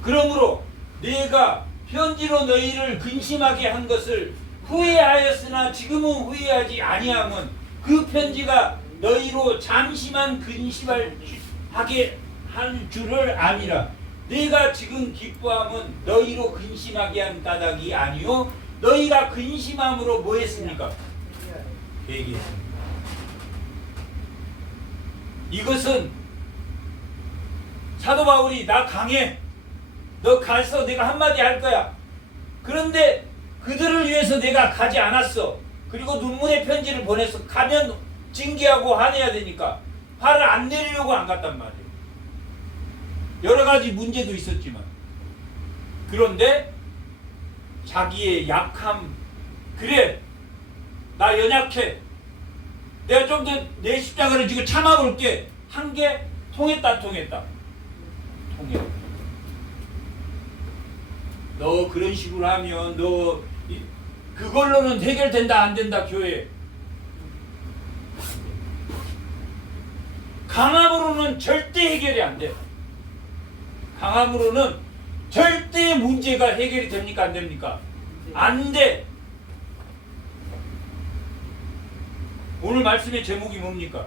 그러므로 내가 편지로 너희를 근심하게 한 것을 후회하였으나 지금은 후회하지 아니함은 그 편지가 너희로 잠시만 근심하게 한 줄을 아니라, 내가 지금 기뻐함은 너희로 근심하게 한 까닭이 아니요 너희가 근심함으로 뭐 했습니까? 회개했습니다. 이것은 사도 바울이 나 강해, 너 가서 내가 한마디 할 거야. 그런데 그들을 위해서 내가 가지 않았어. 그리고 눈물의 편지를 보내서 가면 징계하고 화내야 되니까 화를 안 내리려고 안 갔단 말이에요. 여러 가지 문제도 있었지만, 그런데 자기의 약함, 그래 나 연약해, 내가 좀 더 내 십자가를 지금 참아볼게 한 게 통했다. 너 그런 식으로 하면 너 그걸로는 해결된다 안 된다? 교회 강함으로는 절대 해결이 안 돼. 강함으로는 절대 문제가 해결이 됩니까? 안 됩니까? 안 돼. 오늘 말씀의 제목이 뭡니까?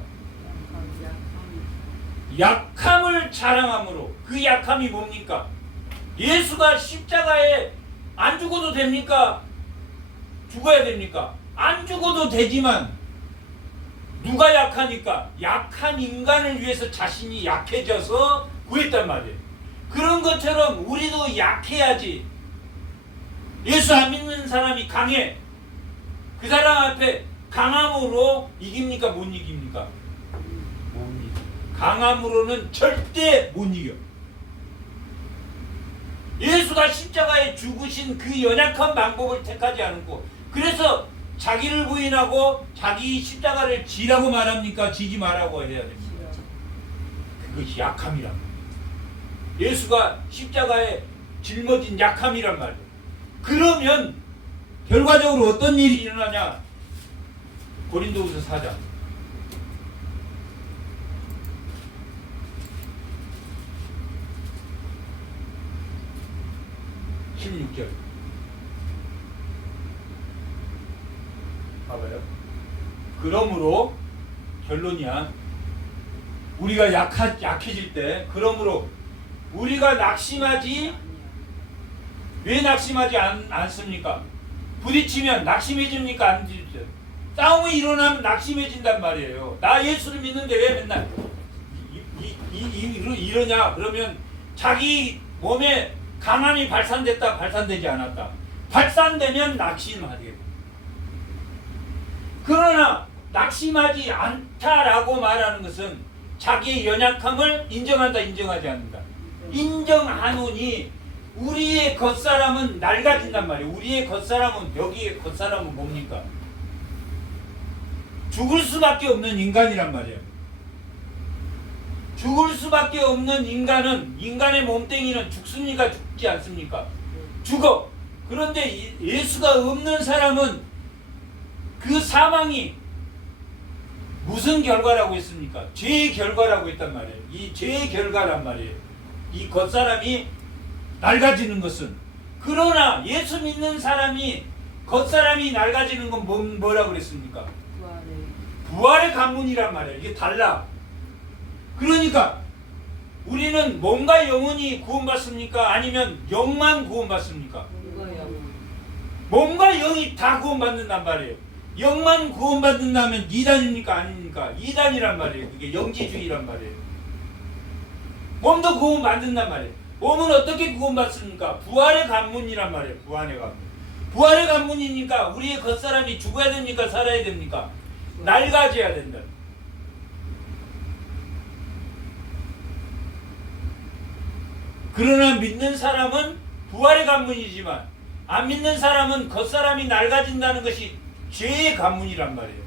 약함을 자랑함으로. 그 약함이 뭡니까? 예수가 십자가에 안 죽어도 됩니까? 죽어야 됩니까? 안 죽어도 되지만 누가 약하니까? 약한 인간을 위해서 자신이 약해져서 구했단 말이에요. 그런 것처럼 우리도 약해야지. 예수 안 믿는 사람이 강해. 그 사람 앞에 강함으로 이깁니까? 못 이깁니까? 못 이겨. 강함으로는 절대 못 이겨. 예수가 십자가에 죽으신 그 연약한 방법을 택하지 않고, 그래서 자기를 부인하고 자기 십자가를 지라고 말합니까? 지지 말라고 해야 됩니까? 그것이 약함이란 말이에요. 예수가 십자가에 짊어진 약함이란 말이에요. 그러면 결과적으로 어떤 일이 일어나냐? 고린도후서 4장 16절 봐봐요. 그러므로 결론이야. 우리가 약해질 때, 그러므로 우리가 왜 낙심하지 않습니까? 부딪히면 낙심해집니까? 안 되죠. 싸움이 일어나면 낙심해진단 말이에요. 나 예수를 믿는데 왜 맨날 이 이러냐? 그러면 자기 몸에 강함이 발산됐다, 발산되지 않았다. 발산되면 낙심하게. 그러나 낙심하지 않다라고 말하는 것은 자기의 연약함을 인정한다, 인정하지 않는다. 인정하노니 우리의 겉사람은 낡아진단 말이에요. 우리의 겉사람은, 여기에 겉사람은 뭡니까? 죽을 수밖에 없는 인간이란 말이에요. 죽을 수밖에 없는 인간은, 인간의 몸뚱이는 죽습니까? 죽지 않습니까? 죽어. 그런데 예수가 없는 사람은 그 사망이 무슨 결과라고 했습니까? 죄의 결과라고 했단 말이에요. 이 죄의 결과란 말이에요. 이 겉사람이 낡아지는 것은. 그러나 예수 믿는 사람이 겉사람이 낡아지는 건 뭐라고 그랬습니까? 부활의 관문이란 말이에요. 이게 달라. 그러니까 우리는 몸과 영혼이 구원받습니까? 아니면 영만 구원받습니까? 몸과 영이 다 구원받는단 말이에요. 영만 구원받는다면 이단입니까? 아닙니까? 이단이란 말이에요. 그게 영지주의란 말이에요. 몸도 구원받는단 말이에요. 몸은 어떻게 구원받습니까? 부활의 관문이란 말이에요. 부활의 관문. 부활의 관문이니까 우리의 겉사람이 죽어야 됩니까? 살아야 됩니까? 낡아져야 된다. 그러나 믿는 사람은 부활의 관문이지만 안 믿는 사람은 겉사람이 낡아진다는 것이 죄의 관문이란 말이에요.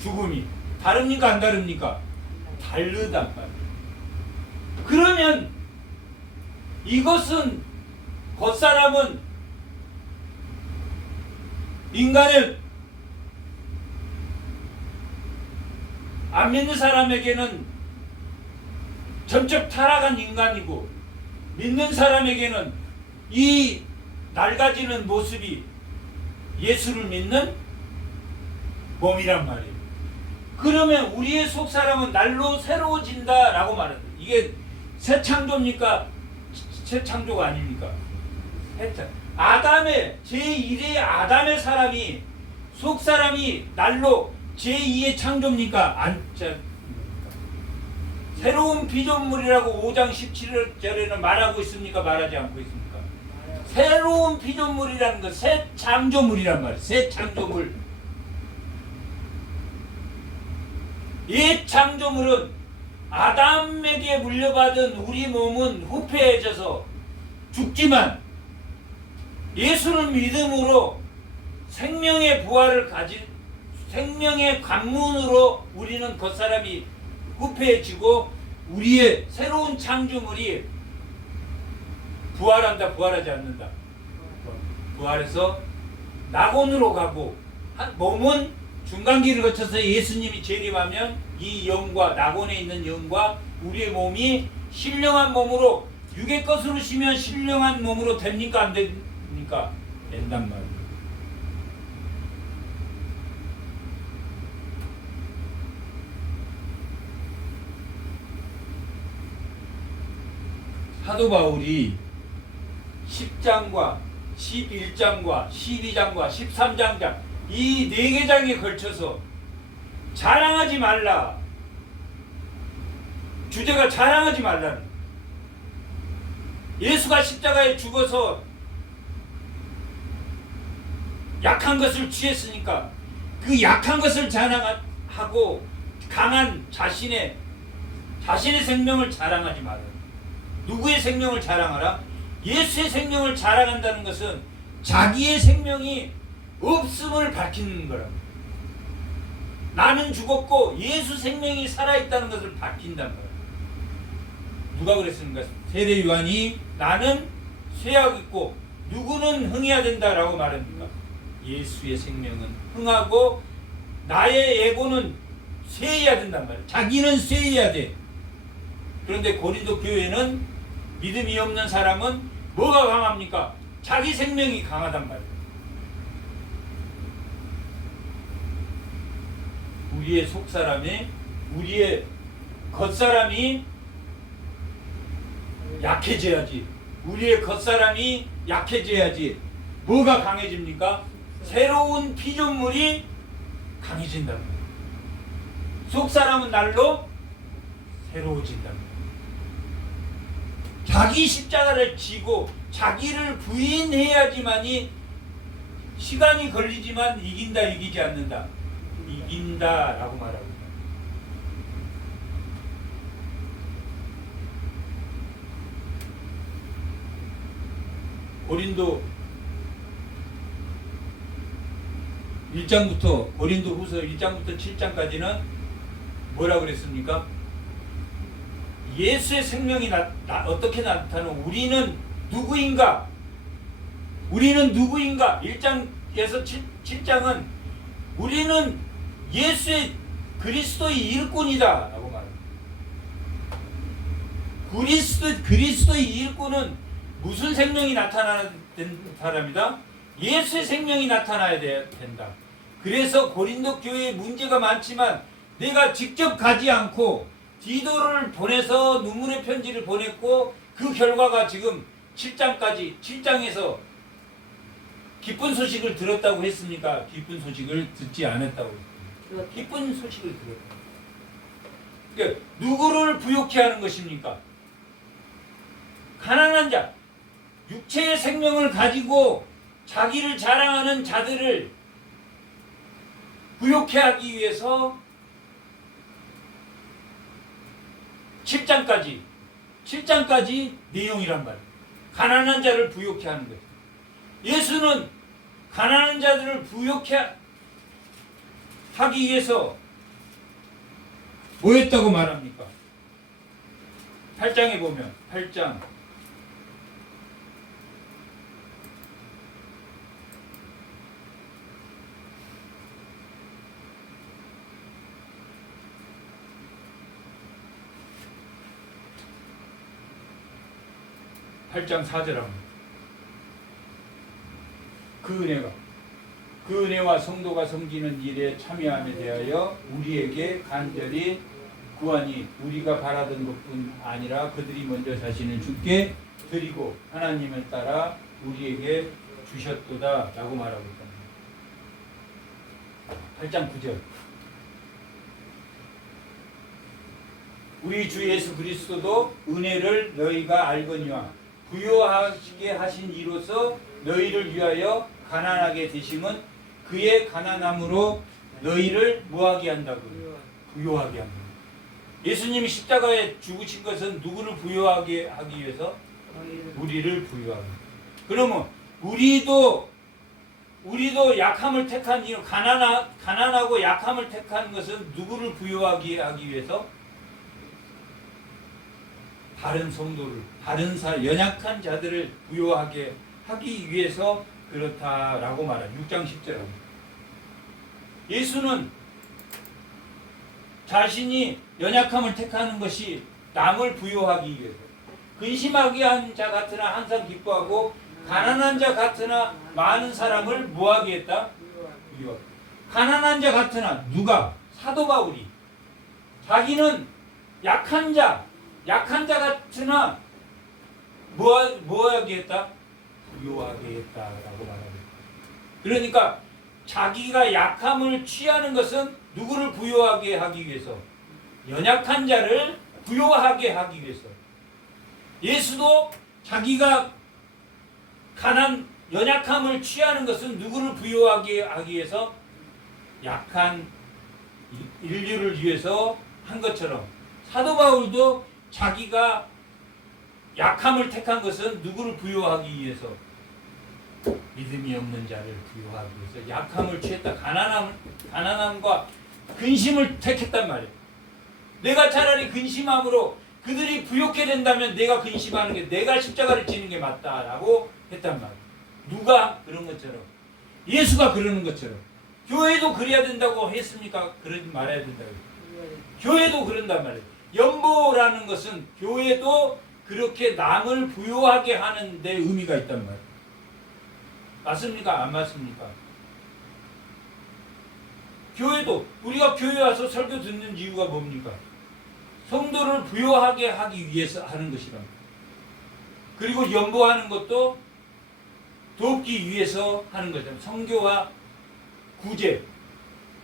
죽음이 다릅니까? 안 다릅니까? 다르단 말이에요. 그러면 이것은 겉사람은 인간을 안 믿는 사람에게는 전적 타락한 인간이고 믿는 사람에게는 이 낡아지는 모습이 예수를 믿는 몸이란 말이에요. 그러면 우리의 속사람은 날로 새로워진다 라고 말합니다. 이게 새 창조입니까? 새 창조가 아닙니까? 아담의 제1의 아담의 사람이 속사람이 날로 제2의 창조입니까? 새로운 피조물이라고 5장 17절에는 말하고 있습니까? 말하지 않고 있습니까? 새로운 피조물이라는 것, 새 창조물이란 말이에요. 새 창조물. 이 창조물은 아담에게 물려받은 우리 몸은 후패해져서 죽지만 예수를 믿음으로 생명의 부활을 가진 생명의 관문으로 우리는 겉사람이 후패해지고 우리의 새로운 창조물이 부활한다, 부활하지 않는다. 부활해서 낙원으로 가고 몸은 중간기를 거쳐서 예수님이 재림하면 이 영과 낙원에 있는 영과 우리의 몸이 신령한 몸으로 육의 것으로 쉬면 신령한 몸으로 됩니까? 안 됩니까? 된단 말이에요. 사도 바울이 10장과 11장과 12장과 13장 이 4개 장에 걸쳐서 자랑하지 말라. 주제가 자랑하지 말라는. 예수가 십자가에 죽어서 약한 것을 취했으니까 그 약한 것을 자랑하고 강한 자신의 생명을 자랑하지 말라. 누구의 생명을 자랑하라? 예수의 생명을 자랑한다는 것은 자기의 생명이 없음을 밝히는 거라. 나는 죽었고 예수 생명이 살아있다는 것을 밝힌단 말이야. 누가 그랬습니까? 세례 요한이 나는 쇠하고 있고 누구는 흥해야 된다라고 말합니까? 예수의 생명은 흥하고 나의 예고는 쇠해야 된단 말이야. 자기는 쇠해야 돼. 그런데 고린도 교회는 믿음이 없는 사람은 뭐가 강합니까? 자기 생명이 강하단 말이에요. 우리의 속사람이, 우리의 겉사람이 약해져야지. 우리의 겉사람이 약해져야지. 뭐가 강해집니까? 새로운 피조물이 강해진다는 거예요. 속사람은 날로 새로워진단 말이에요. 자기 십자가를 지고 자기를 부인해야지만이 시간이 걸리지만 이긴다, 이기지 않는다. 이긴다라고 말하고 있다. 고린도 1장부터 고린도 후서 1장부터 7장까지는 뭐라고 그랬습니까? 예수의 생명이 어떻게 나타나는 우리는 누구인가? 우리는 누구인가? 1장에서 7장은 우리는 예수의 그리스도의 일꾼이다 라고 말합니다. 그리스도의 일꾼은 무슨 생명이 나타나는 사람이다? 예수의 생명이 나타나야 된다. 그래서 고린도 교회에 문제가 많지만 내가 직접 가지 않고 디도를 보내서 눈물의 편지를 보냈고 그 결과가 지금 7장에서 기쁜 소식을 들었다고 했습니까? 기쁜 소식을 듣지 않았다고 했습니다. 기쁜 소식을 들었다. 그러니까 누구를 부욕해 하는 것입니까? 가난한 자, 육체의 생명을 가지고 자기를 자랑하는 자들을 부욕해 하기 위해서 7장까지 내용이란 말이에요. 가난한 자를 부욕해 하는 거예요. 예수는 가난한 자들을 부욕해 하기 위해서 뭐 했다고 말합니까? 8장에 보면 8장 8장 4절 합니다. 그 은혜와 성도가 섬기는 일에 참여함에 대하여 우리에게 간절히 구하니 우리가 바라던 것뿐 아니라 그들이 먼저 자신을 주께 드리고 하나님을 따라 우리에게 주셨도다 라고 말하고 있다. 8장 9절 우리 주 예수 그리스도도 은혜를 너희가 알거니와 부요하시게 하신 이로써 너희를 위하여 가난하게 되심은 그의 가난함으로 너희를 뭐하게 한다고요? 부요하게 한다. 예수님이 십자가에 죽으신 것은 누구를 부요하게 하기 위해서? 우리를 부요하게. 그러면 우리도 약함을 택한 이유, 가난하고 약함을 택한 것은 누구를 부요하게 하기 위해서? 다른 성도를, 연약한 자들을 부요하게 하기 위해서 그렇다라고 말해요. 6장 10절에. 예수는 자신이 연약함을 택하는 것이 남을 부요하기 위해서. 근심하게 한 자 같으나 항상 기뻐하고 가난한 자 같으나 많은 사람을 뭐하게 했다? 부요하게. 가난한 자 같으나 누가? 사도 바울이. 자기는 약한 자 같으나 뭐하게 했다? 부요하게 했다라고 말합니다. 그러니까 자기가 약함을 취하는 것은 누구를 부요하게 하기 위해서? 연약한 자를 부요하게 하기 위해서. 예수도 자기가 연약함을 취하는 것은 누구를 부요하게 하기 위해서? 약한 인류를 위해서 한 것처럼 사도 바울도 자기가 약함을 택한 것은 누구를 부요하기 위해서? 믿음이 없는 자를 부요하기 위해서 약함을 취했다. 가난함과 근심을 택했단 말이에요. 내가 차라리 근심함으로 그들이 부욕해 된다면 내가 근심하는 게, 내가 십자가를 지는 게 맞다라고 했단 말이에요. 누가 그런 것처럼? 예수가 그러는 것처럼. 교회도 그래야 된다고 했습니까? 그러지 말아야 된다고. 교회도 그런단 말이에요. 연보라는 것은 교회도 그렇게 남을 부요하게 하는 데 의미가 있단 말이에요. 맞습니까? 안 맞습니까? 교회도, 우리가 교회 와서 설교 듣는 이유가 뭡니까? 성도를 부요하게 하기 위해서 하는 것이랍니다. 그리고 연보하는 것도 돕기 위해서 하는 거잖아요. 선교와 구제,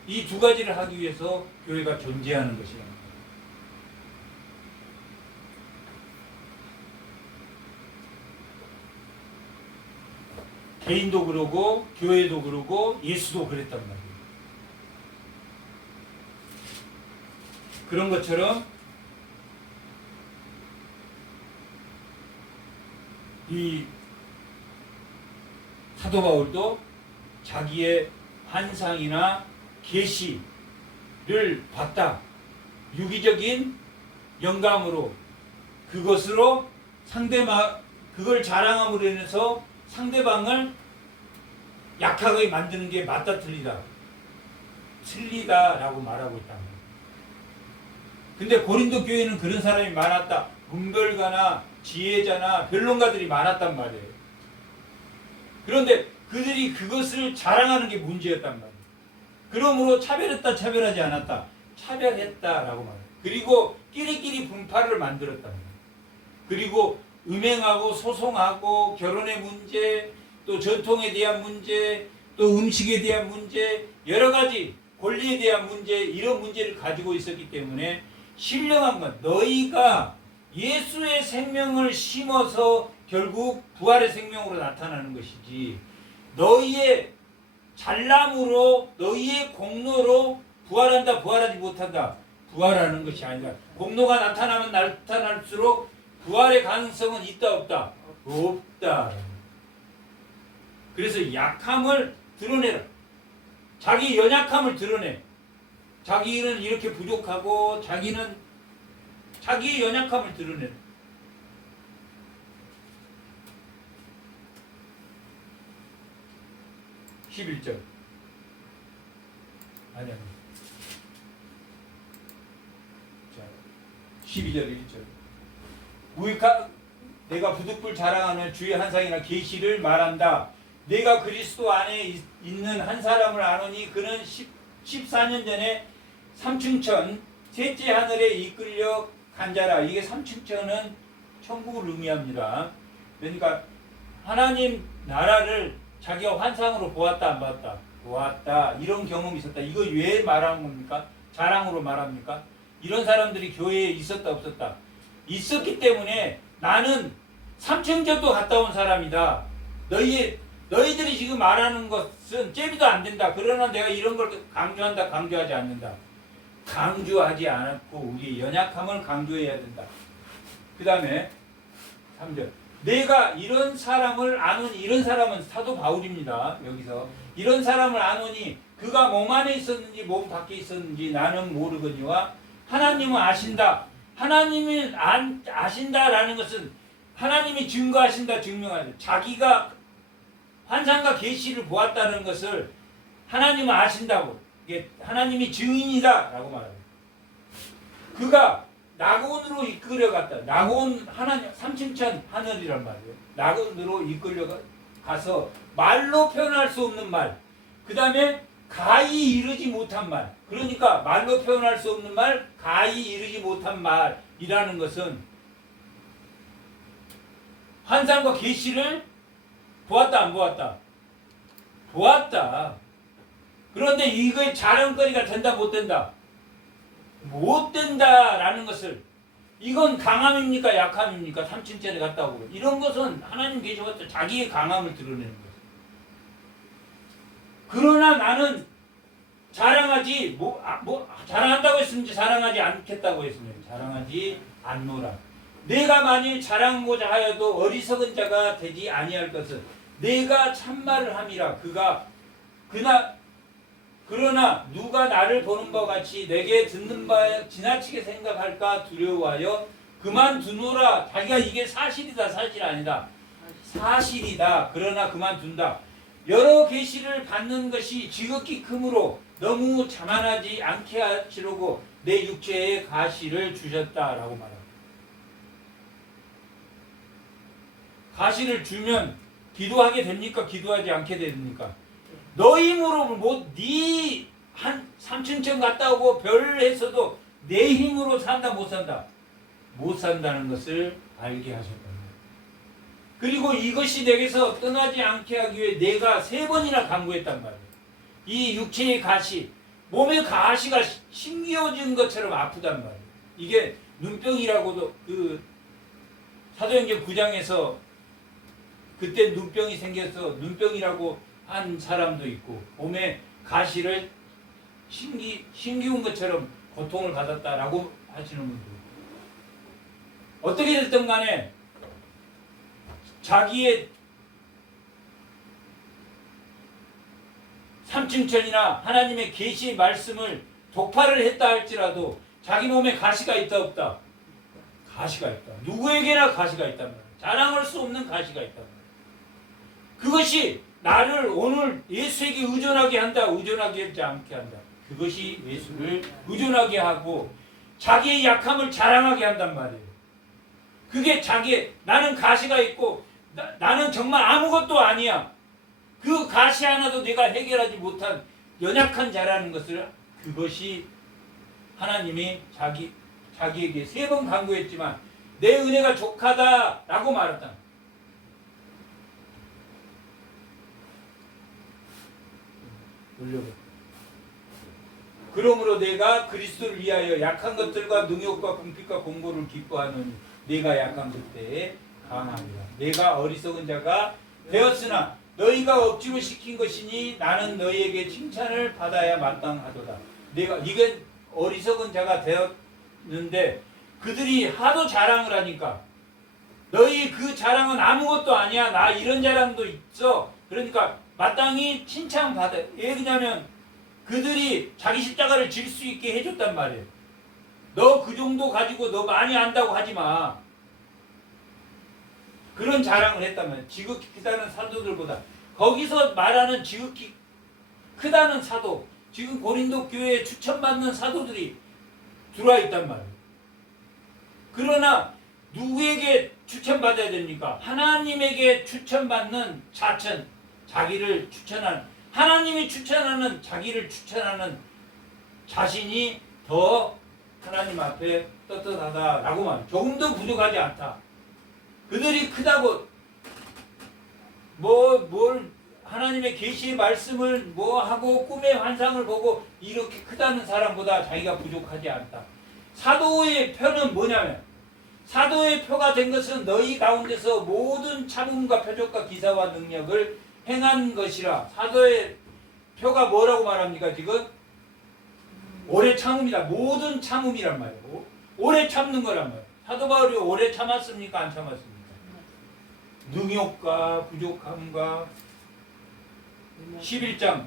이 두 가지를 하기 위해서 교회가 존재하는 것이랍니다. 개인도 그러고 교회도 그러고 예수도 그랬단 말이에요. 그런 것처럼 이 사도 바울도 자기의 환상이나 계시를 봤다. 유기적인 영감으로 그것으로 그걸 자랑함으로 인해서 상대방을 약하게 만드는 게 맞다 틀리다. 틀리다라고 말하고 있다. 근데 고린도 교회는 그런 사람이 많았다. 문별가나 지혜자나 변론가들이 많았단 말이에요. 그런데 그들이 그것을 자랑하는 게 문제였단 말이에요. 그러므로 차별했다, 차별하지 않았다. 차별했다라고 말해요. 그리고 끼리끼리 분파를 만들었단 말이에요. 그리고 음행하고 소송하고 결혼의 문제, 또 전통에 대한 문제, 또 음식에 대한 문제, 여러 가지 권리에 대한 문제, 이런 문제를 가지고 있었기 때문에 신령한 건 너희가 예수의 생명을 심어서 결국 부활의 생명으로 나타나는 것이지, 너희의 잘남으로 너희의 공로로 부활한다, 부활하지 못한다, 부활하는 것이 아니라 공로가 나타나면 나타날수록 부활의 가능성은 있다, 없다? 없다. 그래서 약함을 드러내라. 자기 연약함을 드러내. 자기는 이렇게 부족하고 자기는 자기의 연약함을 드러내. (11절) 아니야. 자, 12절 1절. 내가 부득불 자랑하는 주의 환상이나 계시를 말한다. 내가 그리스도 안에 있는 한 사람을 아노니 그는 14년 전에 삼층천 셋째 하늘에 이끌려 간 자라. 이게 삼층천은 천국을 의미합니다. 그러니까 하나님 나라를 자기가 환상으로 보았다, 안 보았다? 보았다. 이런 경험이 있었다. 이거 왜 말하는 겁니까? 자랑으로 말합니까? 이런 사람들이 교회에 있었다, 없었다? 있었기 때문에 나는 삼층천도 갔다 온 사람이다. 너희들이 지금 말하는 것은 째비도 안 된다. 그러나 내가 이런 걸 강조한다, 강조하지 않는다. 강조하지 않고 우리의 연약함을 강조해야 된다. 그 다음에 3절. 내가 이런 사람을 아노니, 이런 사람은 사도 바울입니다. 여기서 이런 사람을 아노니 그가 몸 안에 있었는지 몸 밖에 있었는지 나는 모르거니와 하나님은 아신다. 하나님이 아신다라는 것은 하나님이 증거하신다, 증명하신다. 자기가 환상과 계시를 보았다는 것을 하나님은 아신다고. 이게 하나님이 증인이다라고 말합니다. 그가 낙원으로 이끌려갔다. 낙원 하나님 삼층천 하늘이란 말이에요. 낙원으로 이끌려가서 말로 표현할 수 없는 말. 그 다음에 가히 이르지 못한 말. 그러니까 말로 표현할 수 없는 말, 가히 이르지 못한 말이라는 것은 환상과 계시를 보았다, 안 보았다? 보았다. 그런데 이거의 자랑거리가 된다, 못 된다? 못 된다라는 것을, 이건 강함입니까, 약함입니까? 삼층천에 갔다 오고 이런 것은 하나님 계셔서 자기의 강함을 드러내는 거예요. 그러나 나는 자랑하지 자랑한다고 했는지 자랑하지 않겠다고 했습니다. 자랑하지 않노라. 내가 만일 자랑하고자 하여도 어리석은 자가 되지 아니할 것은 내가 참말을 함이라. 그러나 누가 나를 보는 바 같이 내게 듣는 바에 지나치게 생각할까 두려워하여 그만두노라. 자기가 이게 사실이다, 사실 아니다. 사실이다. 그러나 그만둔다. 여러 계시를 받는 것이 지극히 크므로 너무 자만하지 않게 하시려고 내 육체에 가시를 주셨다라고 말합니다. 가시를 주면 기도하게 됩니까? 기도하지 않게 됩니까? 너 힘으로 네 한 삼층천 갔다 오고 별 했어도 내 힘으로 산다, 못 산다? 못 산다는 것을 알게 하셨다. 그리고 이것이 내게서 떠나지 않게 하기 위해 내가 3번이나 간구했단 말이에요. 이 육체의 가시, 몸의 가시가 심겨진 것처럼 아프단 말이에요. 이게 눈병이라고도 그 사도행전 9장에서 그때 눈병이 생겨서 눈병이라고 한 사람도 있고 몸에 가시를 신기운 것처럼 고통을 받았다라고 하시는 분도 있고 어떻게 됐든 간에 자기의 삼층천이나 하나님의 계시의 말씀을 독파를 했다 할지라도 자기 몸에 가시가 있다 없다? 가시가 있다. 누구에게나 가시가 있단 말이야. 자랑할 수 없는 가시가 있단 말이야. 그것이 나를 오늘 예수에게 의존하게 한다. 의존하게 하지 않게 한다. 그것이 예수를 의존하게 하고 자기의 약함을 자랑하게 한단 말이에요. 그게 나는 가시가 있고 나는 정말 아무것도 아니야. 그 가시 하나도 내가 해결하지 못한 연약한 자라는 것을 그것이 하나님이 자기에게 3번 간구했지만 내 은혜가 족하다라고 말했다. 그러므로 내가 그리스도를 위하여 약한 것들과 능욕과 궁핍과 공고를 기뻐하노니 내가 약한 그때에 강함이라. 내가 어리석은 자가 되었으나 너희가 억지로 시킨 것이니 나는 너희에게 칭찬을 받아야 마땅하도다. 이게 어리석은 자가 되었는데 그들이 하도 자랑을 하니까 너희 그 자랑은 아무것도 아니야. 나 이런 자랑도 있어. 그러니까 마땅히 칭찬받아. 왜 그러냐면 그들이 자기 십자가를 질 수 있게 해줬단 말이에요. 너 그 정도 가지고 너 많이 안다고 하지 마. 그런 자랑을 했다면 지극히 크다는 사도들보다 거기서 말하는 지극히 크다는 사도 지금 고린도 교회에 추천받는 사도들이 들어와 있단 말이에요. 그러나 누구에게 추천받아야 됩니까? 하나님에게 추천받는 자천 자기를 추천하는 하나님이 추천하는 자기를 추천하는 자신이 더 하나님 앞에 떳떳하다라고 말해요. 조금도 부족하지 않다. 그들이 크다고 뭘 하나님의 계시의 말씀을 뭐 하고 꿈의 환상을 보고 이렇게 크다는 사람보다 자기가 부족하지 않다. 사도의 표는 뭐냐면 사도의 표가 된 것은 너희 가운데서 모든 참음과 표적과 기사와 능력을 행한 것이라. 사도의 표가 뭐라고 말합니까? 지금 오래 참음이다. 모든 참음이란 말이고 오래 참는 거란 말이에요. 사도 바울이 오래 참았습니까? 안 참았습니까? 능욕과 부족함과 11장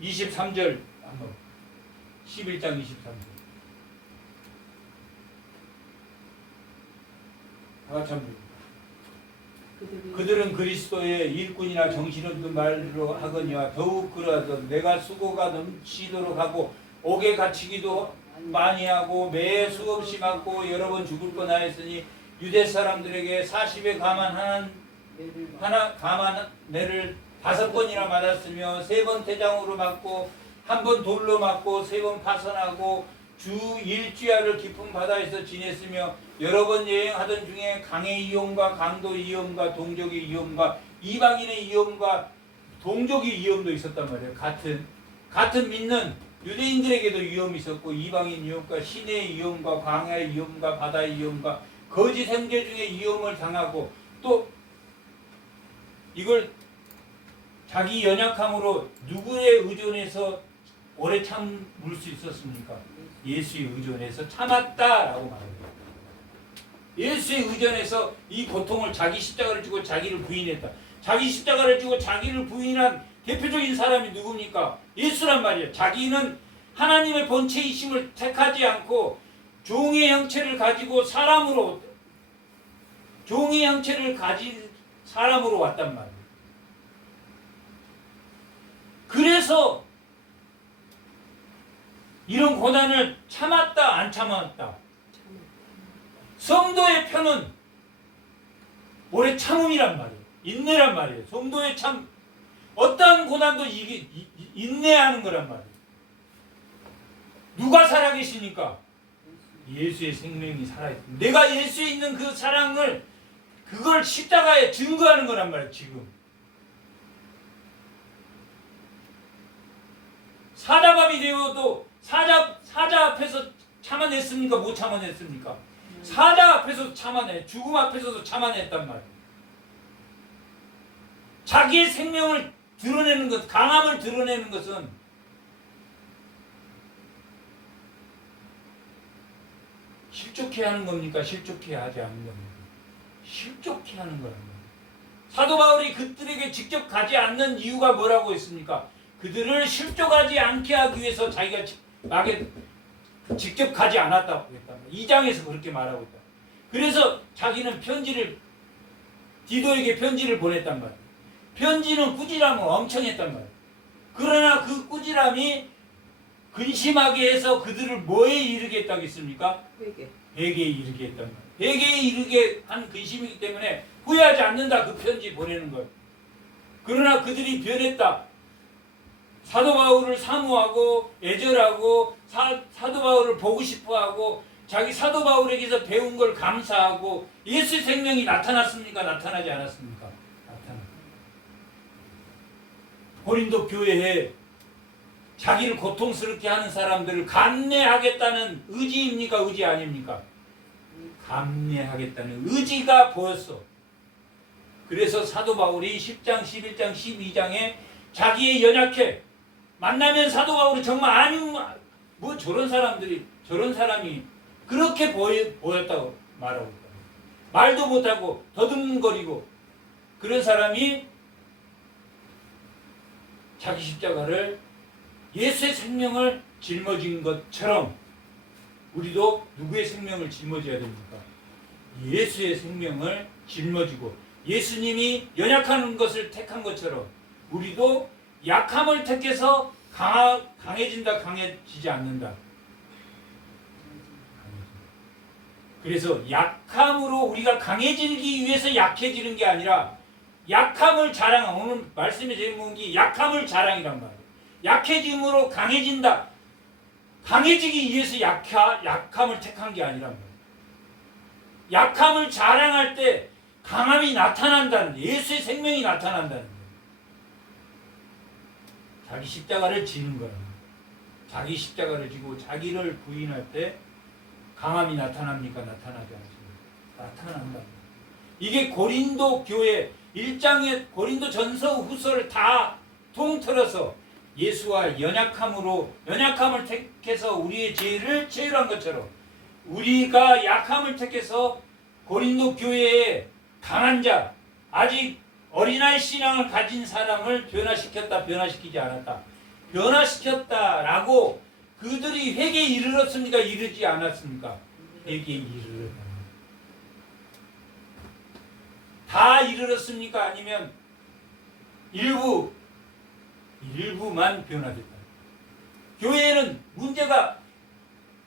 23절 한번 11장 23절 다같이 한번 그들은 그리스도의 일꾼이나 정신없는 말로 하거니와 더욱 그러하던 내가 수고가 넘치도록 하고 옥에 갇히기도 많이 하고 매 수없이 맞고 여러 번 죽을 뻔하였으니 유대 사람들에게 40에 가만내를 5번이나 맞았으며 3번 태장으로 맞고 1번 돌로 맞고 3번 파선하고 주 일주야를 깊은 바다에서 지냈으며 여러 번 여행하던 중에 강의 위험과 강도 위험과 동족의 위험과 이방인의 위험과 동족의 위험도 있었단 말이에요. 같은 믿는 유대인들에게도 위험이 있었고 이방인 위험과 시내의 위험과 광야의 위험과 바다의 위험과 거짓 형제 중에 위험을 당하고 또 이걸 자기 연약함으로 누구의 의존해서 오래 참을 수 있었습니까? 예수의 의존해서 참았다라고 말합니다. 예수의 의존해서 이 고통을 자기 십자가를 지고 자기를 부인했다. 자기 십자가를 지고 자기를 부인한 대표적인 사람이 누굽니까? 예수란 말이에요. 자기는 하나님의 본체이심을 택하지 않고 종의 형체를 가지고 종의 형체를 가진 사람으로 왔단 말이에요. 그래서 이런 고난을 참았다 안 참았다. 성도의 표는 오래 참음이란 말이에요. 인내란 말이에요. 성도의 어떠한 고난도 이게 인내하는 거란 말이에요. 누가 살아계시니까? 예수의 생명이 살아있습니다. 내가 예수에 있는 그 사랑을 그걸 십자가에 증거하는 거란 말이에요. 지금 사자밥이 되어도 사자 앞에서 참아냈습니까? 못 참아냈습니까? 사자 앞에서 참아내, 죽음 앞에서도 참아냈단 말이에요. 자기의 생명을 드러내는 것, 강함을 드러내는 것은 실족해 하는 겁니까? 실족해 하지 않는 겁니까? 실족해 하는 거랍니다. 사도 바울이 그들에게 직접 가지 않는 이유가 뭐라고 했습니까? 그들을 실족하지 않게 하기 위해서 자기가 직접 가지 않았다고 했다. 2장에서 그렇게 말하고 있다. 그래서 자기는 디도에게 편지를 보냈단 말이에요. 편지는 꾸지람을 엄청 했단 말이에요. 그러나 그 꾸지람이 근심하게 해서 그들을 뭐에 이르게 했다고 했습니까? 회개에 이르게 했단 말이에요. 회개에 이르게 한 근심이기 때문에 후회하지 않는다. 그 편지 보내는 거예요. 그러나 그들이 변했다. 사도 바울을 사모하고 애절하고 사도 바울을 보고 싶어하고 자기 사도 바울에게서 배운 걸 감사하고 예수의 생명이 나타났습니까? 나타나지 않았습니까? 나타났다. 고린도 교회에 자기를 고통스럽게 하는 사람들을 감내하겠다는 의지입니까? 의지 아닙니까? 감내하겠다는 의지가 보였어. 그래서 사도 바울이 10장, 11장, 12장에 자기의 연약해 만나면 사도 바울이 정말 아니면 뭐 저런 사람이 그렇게 보였다고 말하고 있다. 말도 못하고 더듬거리고 그런 사람이 자기 십자가를 예수의 생명을 짊어진 것처럼 우리도 누구의 생명을 짊어져야 됩니까? 예수의 생명을 짊어지고 예수님이 연약한 것을 택한 것처럼 우리도 약함을 택해서 강해진다, 강해지지 않는다. 그래서 약함으로 우리가 강해지기 위해서 약해지는 게 아니라 약함을 자랑하는, 오늘 말씀의 제목이 약함을 자랑이란 말이에요. 약해짐으로 강해진다. 강해지기 위해서 약함을 택한 게 아니란 말이에요. 약함을 자랑할 때 강함이 나타난다는, 예수의 생명이 나타난다는 거예요. 자기 십자가를 지는 거예요. 자기 십자가를 지고 자기를 부인할 때 강함이 나타납니까? 나타나지 않습니까? 나타난다. 이게 고린도 교회 1장의 고린도 전서 후서를 다 통틀어서 예수와 연약함을 택해서 우리의 죄를 체휼한 것처럼 우리가 약함을 택해서 고린도 교회에 강한 자, 아직 어린아이 신앙을 가진 사람을 변화시켰다, 변화시키지 않았다. 변화시켰다라고 그들이 회개에 이르렀습니까? 이르지 않았습니까? 회개에 이르렀다. 다 이르렀습니까? 아니면 일부만 변화됐다. 교회에는 문제가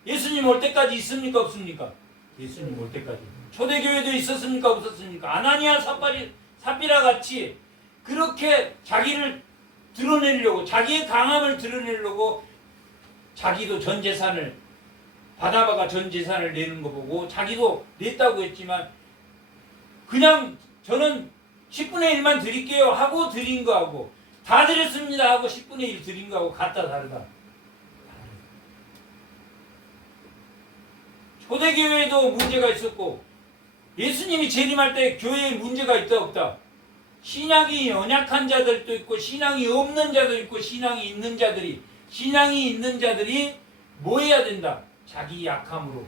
예수님 올 때까지 있습니까? 없습니까? 예수님 올 때까지. 초대교회도 있었습니까? 없었습니까? 아나니아 삽비라 같이 그렇게 자기를 드러내려고, 자기의 강함을 드러내려고 자기도 전 재산을, 바나바가 전 재산을 내는 거 보고 자기도 냈다고 했지만 그냥 저는 10분의 1만 드릴게요 하고 드린 거하고 다 드렸습니다 하고 10분의 1 드린 거하고 같다 다르다. 초대교회에도 문제가 있었고 예수님이 재림할 때 교회에 문제가 있다 없다. 신앙이 연약한 자들도 있고 신앙이 없는 자도 있고 신앙이 있는 자들이 뭐 해야 된다? 자기 약함으로,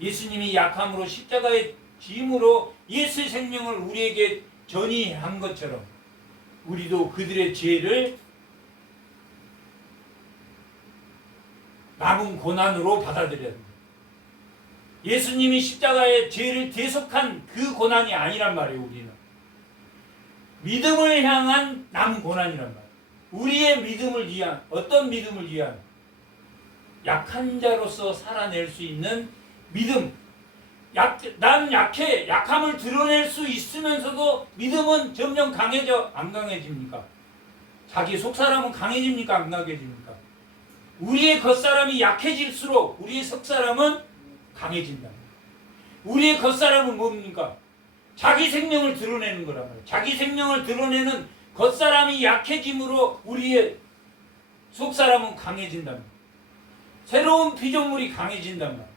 예수님이 약함으로 십자가의 짐으로 예수의 생명을 우리에게 전이한 것처럼 우리도 그들의 죄를 남은 고난으로 받아들여야 됩니다. 예수님이 십자가의 죄를 대속한 그 고난이 아니란 말이에요. 우리는 믿음을 향한 남은 고난이란 말이에요. 우리의 믿음을 위한, 어떤 믿음을 위한? 약한 자로서 살아낼 수 있는 믿음. 난 약해. 약함을 드러낼 수 있으면서도 믿음은 점점 강해져. 안 강해집니까? 자기 속사람은 강해집니까? 안 강해집니까? 우리의 겉사람이 약해질수록 우리의 속사람은 강해진다. 우리의 겉사람은 뭡니까? 자기 생명을 드러내는 거란 말이에요. 자기 생명을 드러내는 겉사람이 약해짐으로 우리의 속사람은 강해진다. 새로운 피조물이 강해진단 말이에요.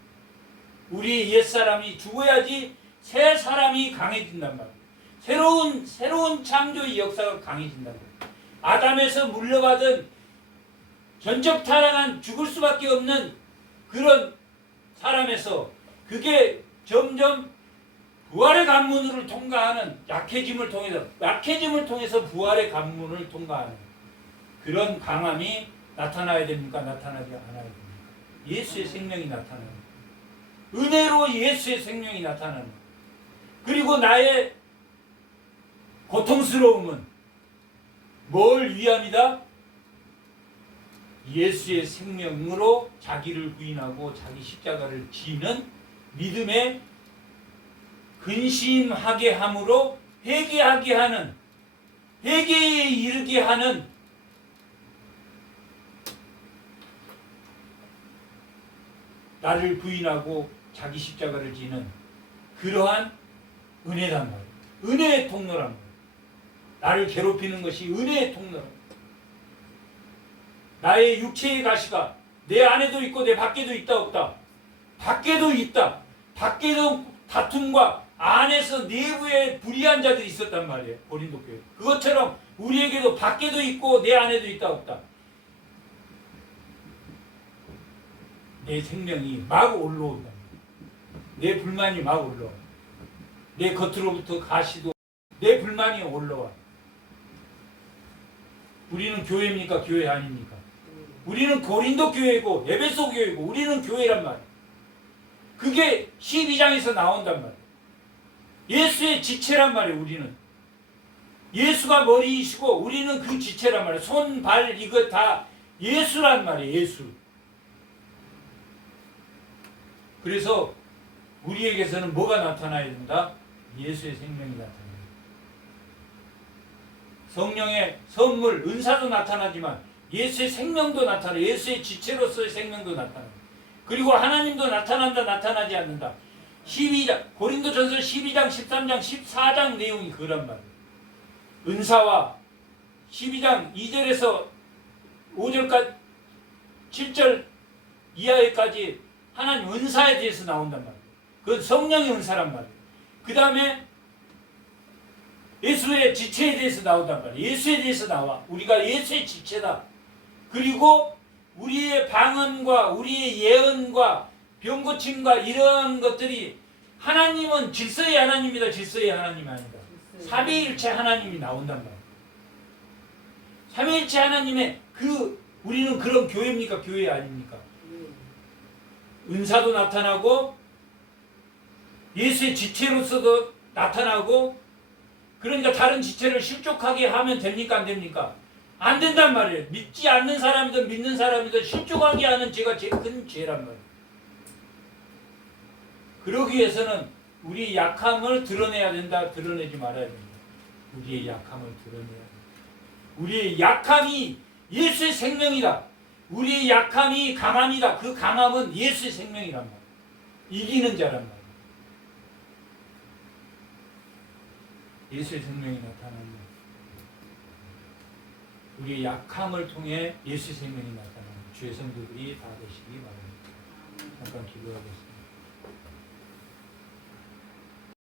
우리의 옛사람이 죽어야지 새 사람이 강해진단 말이에요. 새로운 창조의 역사가 강해진다고. 아담에서 물려받은 전적 타락한 죽을 수밖에 없는 그런 사람에서 그게 점점 부활의 관문을 통과하는 약해짐을 통해서 부활의 관문을 통과하는 그런 강함이 나타나야 됩니까? 나타나지 않아야 됩니까? 예수의 생명이 나타나는 은혜로 예수의 생명이 나타나는 그리고 나의 고통스러움은 뭘 위함이다? 예수의 생명으로 자기를 부인하고 자기 십자가를 지는 믿음의 근심하게 함으로 회개하게 하는 회개에 이르게 하는 나를 부인하고 자기 십자가를 지는 그러한 은혜란 말이에요. 은혜의 통로란 말이에요. 나를 괴롭히는 것이 은혜의 통로란 말이에요. 나의 육체의 가시가 내 안에도 있고 내 밖에도 있다 없다. 밖에도 있다. 밖에도 다툼과 안에서 내부에 불의한 자들이 있었단 말이에요. 고린도 교회. 그것처럼 우리에게도 밖에도 있고 내 안에도 있다 없다. 내 생명이 막 올라온다. 내 불만이 막 올라와. 내 겉으로부터 가시도 내 불만이 올라와. 우리는 교회입니까? 교회 아닙니까? 우리는 고린도 교회고 에베소 교회고 우리는 교회란 말이에요. 그게 12장에서 나온단 말이에요. 예수의 지체란 말이에요. 우리는 예수가 머리이시고 우리는 그 지체란 말이에요. 손, 발 이거 다 예수란 말이에요. 예수. 그래서 우리에게서는 뭐가 나타나야 된다? 예수의 생명이 나타나요. 성령의 선물, 은사도 나타나지만 예수의 생명도 나타나요. 예수의 지체로서의 생명도 나타나요. 그리고 하나님도 나타난다, 나타나지 않는다. 12장, 고린도전서 12장, 13장, 14장 내용이 그란 말이에요. 은사와 12장 2절에서 5절까지 7절 이하에까지 하나님 은사에 대해서 나온단 말이에요. 그건 성령의 은사란 말이에요. 그 다음에 예수의 지체에 대해서 나온단 말이에요. 예수에 대해서 나와. 우리가 예수의 지체다. 그리고 우리의 방언과 우리의 예언과 병고침과 이러한 것들이 하나님은 질서의 하나님이다. 질서의 하나님이 아니다. 삼위일체 하나님이 나온단 말이에요. 삼위일체 하나님의 우리는 그런 교회입니까? 교회 아닙니까? 은사도 나타나고 예수의 지체로서도 나타나고 그러니까 다른 지체를 실족하게 하면 됩니까? 안 됩니까? 안 된단 말이에요. 믿지 않는 사람이든 믿는 사람이든 실족하게 하는 죄가 제일 큰 죄란 말이에요. 그러기 위해서는 우리의 약함을 드러내야 된다. 드러내지 말아야 된다. 우리의 약함을 드러내야 된다. 우리의 약함이 예수의 생명이다. 우리의 약함이 강함이다. 그 강함은 예수의 생명이란 말이에요. 이기는 자란 말이에요. 예수의 생명이 나타나는 우리의 약함을 통해 예수의 생명이 나타나는 주의 성도들이 다 되시기 바랍니다. 잠깐 기도하겠습니다.